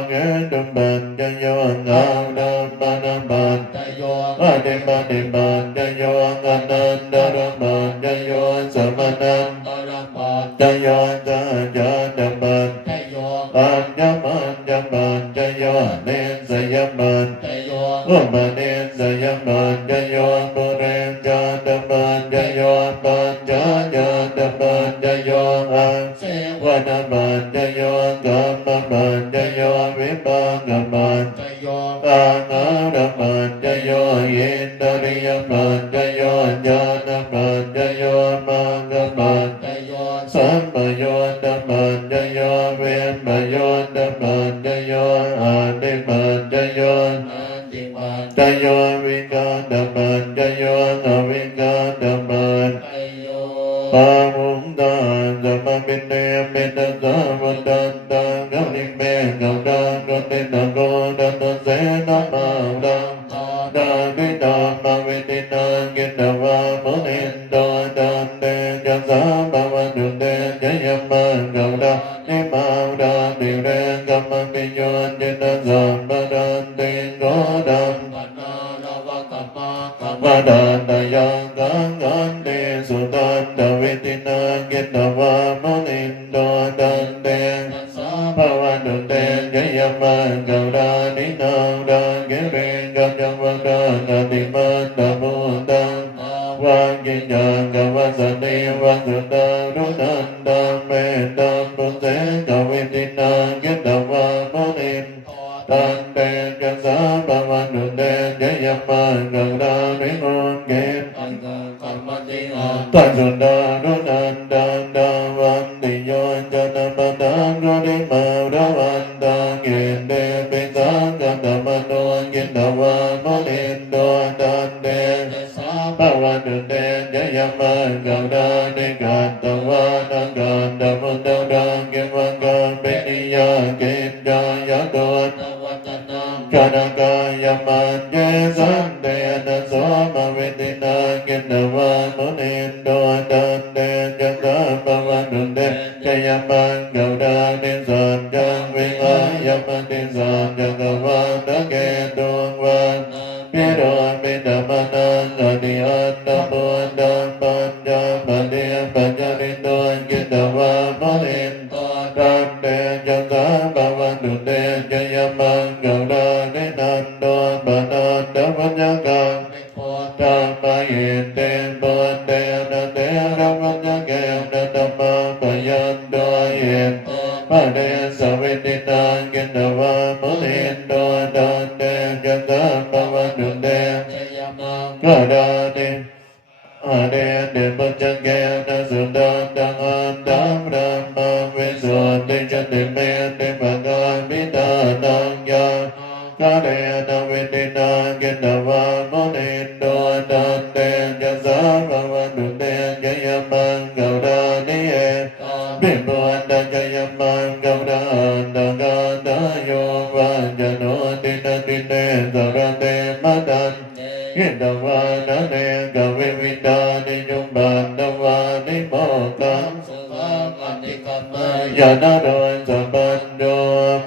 เกตุปัญญโยงาดัมปะนะปัญญโยอะติปะติปัญญโยอนันตระปัญญโยสัมมานันตระปัญญโยสัจจะปัญญโยปัญญปัญญปัญญโยเนสยปัญญโยอุปเนสยปัญญโยปุเรจาตปัญญโยปัญญญาตปัญญโยอังเสวนาปัญญโยกัมมปัญญโยวิปังกปัญญโยอาหารปัญญโยอินทริยปัญญโยญาณปัญญโยมังกปัญญโยสัมปโยตปัญญโยเวมปโยตปัญญโยอาติปัญญโยปัญญโยวิกาตปัญญโยอวิกาตปัญญโยปามุงตาสัมปิเนมิตตาวัตตังกัมนิเมกัมดังกุติตะโกตัตเสนะมาดังดาวิดามาวิตินากินตวามุนินโตดันเตจัสสะภะวันตุเตจยมังกัมดานิมาดาติเรกัมมปิโยจิตสัมปดันติโกดัมวะดาตยังกังกันเตสุตันตวิตินากิตวามุนินโตดันเตภวันตุเตจยมังกัมดานินาดาเกเรกัจจวัฏฏาติมันตะมุตังว วังกิจยังกวัสติวังสุตารุนันตาเมตัมปุเสกวิตินังกิตวามุนินตันเตจัสสะปวันตุเตเจยมังกังรามิโกเกต อันกรรมติอา ตันสุดารุนันตังดาวันติโยจันปตังกุริมาระวันตังเกเตปิสังกัตมโนกิตวามุนินโดตันเต สา ภวันตุเตเจยมังกังรานิกัตวานังกันตมุตตรังกิวังกังปินิยากิจจายโต ตวัตนัง กานกายมันเยสันเตนะโสมวิตินากินวามุนินโดตันเตจัตตาปวันตุเตเจยมังกังรานิสันจังวิหายมันติสันจักวาตะเกตุงวัน พิโรปิตมนังอดิอัตตปุณดังปัญจปัญเดปัญจริโตกิตวามุนิน ตัว ตันเตจัสสะปวันตุเตเจยมังกังรานินันโตปนันตปัญญกัง ไม่พอ ตัมปะเยเตปุณเตนะเตระปัญญเกนะตัมมาปยันโตเย ตัว ปะเดสวิตินังกิตวามุนินโตตันเตจัสสะปวันตุเต เจยมัง กาดานิอาเดเดปัจจเกนะสุดาตังอันดัมรัมมาวิสุทธิจติเมติปะกามิตานังยากาเดนะวิตินากิตวามุนินโดตันเตจัสสะภวันตุเตเจยมังกาดานิเอ ตัว บิบวันตะเจยมังกาดาตะกาตะโยวัจจโนตินะติเตสระเตมะตัน เต ยินตวานะเนกเววิตานิยุมบันตวานิโมกัง สุขังอติกรรม ยานาโดยสัมปันโด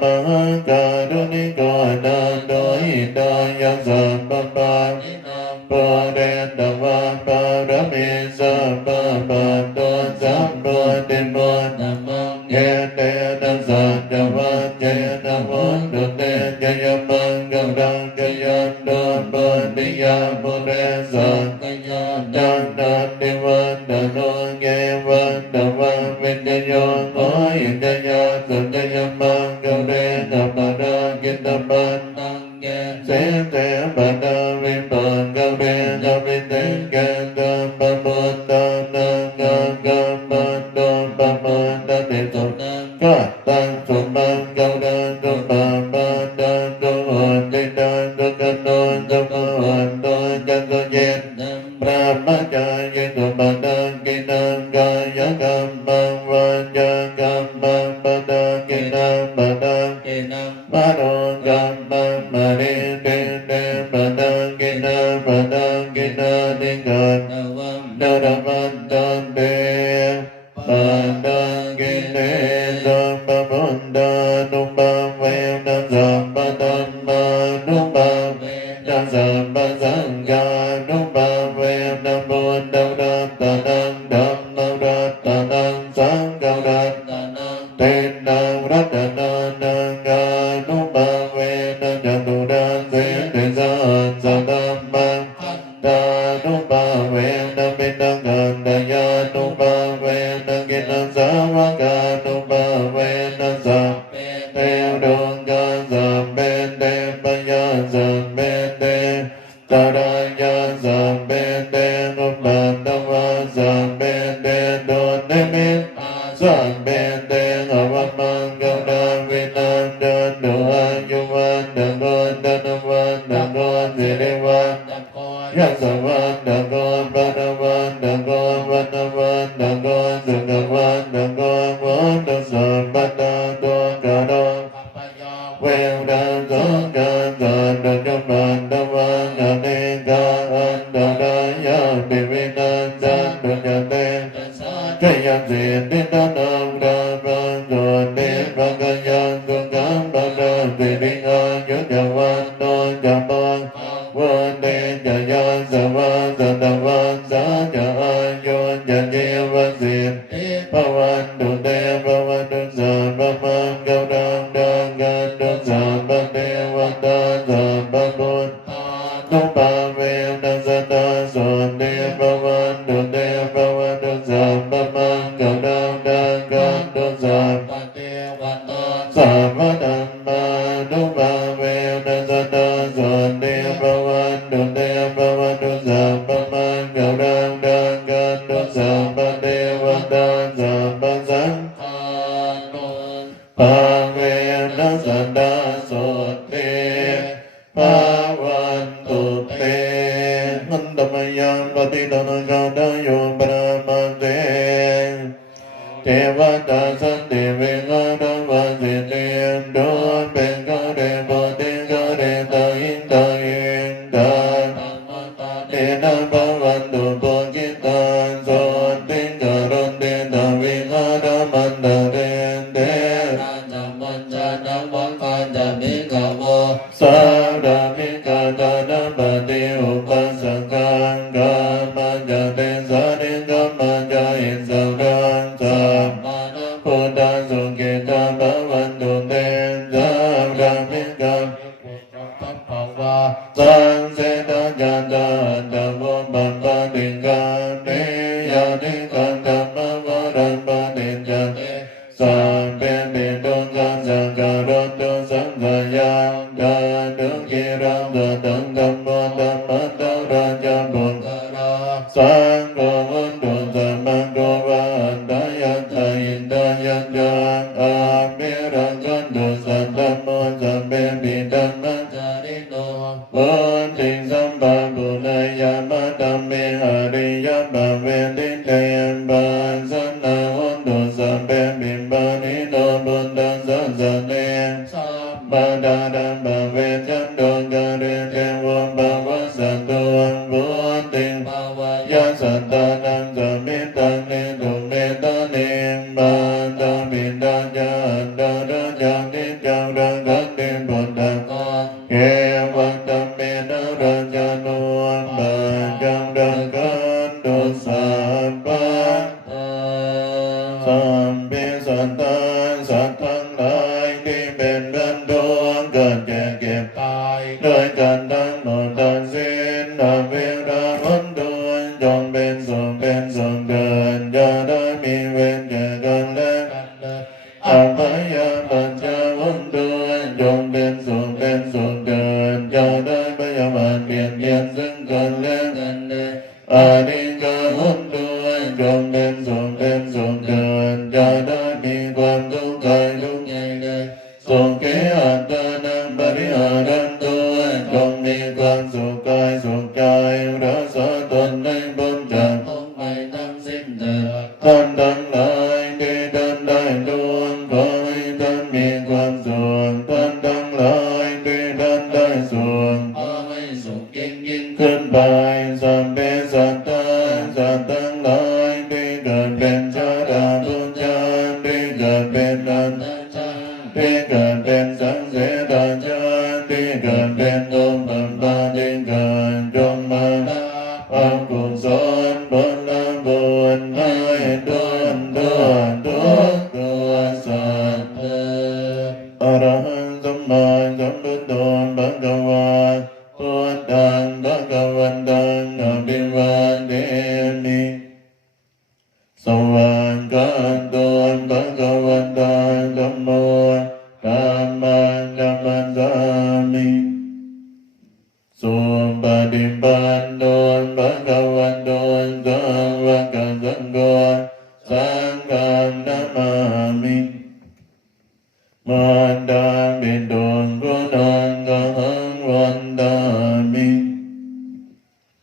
มหาการุณิโกนาโดหิตายังสัมปปา นินาม ปะเดตวาปารมิสัมปปะโตสัมปติโม นามัง เยเตนะสัจวัจเจนะวุตุเตเจยมังกังรังเจยันโดปฏิยามุเรสัง กยา ดังนันติวันตโนเกวันตวังวิญโยโมหิตยาสุจยมังกังเรนะปะดากิตปัน นังเก เสเตปะดาวิปังกังเรนะวิเตเกตัมปะมุตตานังกังกัมปันโตปะมุตตะเตตุ นัง ก็ตังสุมังกังดังตุปะปะดังตุหันติดังตุกันโนตุมหันโตจันตุเยน นัง พระมัจจายิตุปะดังกินังกายกัมมังวาจากัมมังปะดังกินังปะดัง เกนัง มโนกัมมังมะริเตเตปะดังกินังปะดังกินานิกัน นวัง นรมันตันเตปะดังกิเนสัมปะมุนดานุปะเวนะสัมปะตัมมานุปะ เว นะสัมปะสังฆานุปะเวนะบุญดารัตตนังธัมมรัตตนังสังฆรัต ตานัง เตนังรัตนานังกานุปะเวนะจตุรัสเสติสังสัตตัมมัง ขัน ตานุปะเวนะปิตังกันตยานุปะเวนะกินัสสาวกานุปะเวนะสัพ เป็น เตโดงกาสัมเปเตปยาสัมเปเตตารายาสัมเปเตนุปัตตวาสัมเปเตโดนเนมิต ตา สัมเปเตอวมังกดาวินันดนโดอายุวันดนโกนดนวันดนโกนสิริวัน ตะกอย ยัสสวันดนโกนปนวันดนโกนวันวันดนโกนสุขวันดนโกนวันดนสัมปตาโตกะโด ขัปยา เวลดาสงกาสันดจมันดวันอเนกาอันดารายาปิวินันจันตุจเต เป็นสา เจยันสิติตานังดาปันโดติปังกยังสุขัมปะดาสิริอายุจวันโนจะปัง ขัง วันเตจะยาสวาสตวันสาจะอายุจะเจวสิท เต ภวันตุเตภวันตุสัพพมังกดังดังกันตุสัพพเทวตาสัพพพุทธ ตา นุปาเวนัสตาสุเทป ภวันตุเตภวันตุสัพพมังคลังดังกันตุสัพพเทวันโตสัพพธัมมานุภาเวนัสตาสันติภวันตุเตภวันตุสัพพมังคลังดังกันตุสัพพเทวันตาสัพพสังฆานุภาเวนัสตาสุติภาวันตุเตนันตมยังปฏิตนกาตโยปรามาเตเทวตาสันติเวงาดวัสสิเตโดเป็นกะเรปฏิกะเรตาอินตาอินตาเตนะภวันตุโภคิตังโสติกะรนเตตาวิหารมันตะเรนเตราชมัญจานังวังคันจะมิกะโวสารามิกะตานะปฏิอุปัสสกังกามันจะเตสาริกามันจะอินสรังสัมมานะพุทธะสุขิตาภวันตุเตสารามิกะสัพพะวาสังเสตจันตาตะโวปัปปะติกาเตยะนิกันธรรมวรังปะติจันเตสัมเปปิตุกัสสะการัตตุสังขยังกาตุกิรังตุตังธัมโมธัมมัตตราจาบุคคลาสังโฆวุนตุสัมมาโกวันตายัตถาอินทายัญญังอามิรังกันตุสัตตโมสัมเปปิตัมมัจจาริโนวุนติสัมปะปุณยามะตัมเมหะริยปะเวทิเตมปัสสนาวุนตุสัมเปปิปานิโนบุตตัสสะสะเนสัมปะดาดัมปะเวจันโตกะเรเทวะปะวะสัตตุวุนติภาวะยะสัตตานังสมิตังเนตุเมตะเนมาตาบิดาญาตาระจังนิจังรังกันติบุตตะกอนเอวันตัมเมนะรัจานุปัญจังรังกันตุสัพพะสัมภิสัตตาสัตว์ทั้งหลายที่เป็นเพื่อนดวงเกิดแก่เก็บตายด้วยกันทั้งหมดทั้งสิ้นอเวราพันตุจงเป็นสุขเป็นสุขเดินอย่าได้มีเวรแก่กันและกันเลยอภัยปัญจวัตตุจงเป็นสุขเป็นสุขเดินอย่าได้พยาบาทเบียดเบียนซึ่งกันและกันเลยอานิกาวัตตุจงเป็นสุขเป็นสุขเดินอย่าได้มีความทุกข์กายทุกข์ใจเลยสุขอัตตานังปริหารันตุจงมีความสุขกายสุขใจรักษาตนให้พ้นจากทุกข์ไปทั้งสิ้นเถิดท่านทั้งหลายที่ท่านได้ดวงขอให้ท่านมีความสุขท่านทั้งหลายที่ท่านได้สุขขอให้สุขยิ่งขึ้นไปสัมเปสัตตาสัตว์ทั้งหลายที่เกิดเป็นชาดาพุทธาที่เกิดเป็นนันทชาที่เกิดเป็นสังเสดาชาที่เกิดเป็นโลภะปาที่เกิดจงมาความกุศลผลบุญให้ทุกตัวสัตว์เถิดอรหังสัมมาสัมพุทโธภะคะวาพุทธังภะคะวันตังอภิวาเทมิสวากขาโตภะคะวันตังธัมโมธัมมังนัมมัสสามิสุปฏิปันโนภะคะวันโตสาวกสังโฆสังฆังนะมามิมันดาบิดงกุณังกังวันดามิ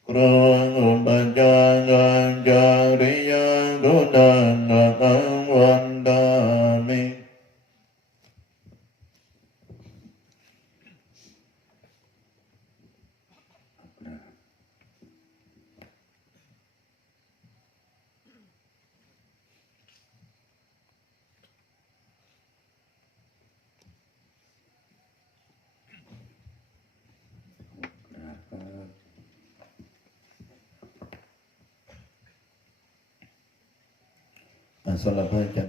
ครูอุปจารังจาริยังกุณังกังวันดามิ สำหรับพระอาจารย์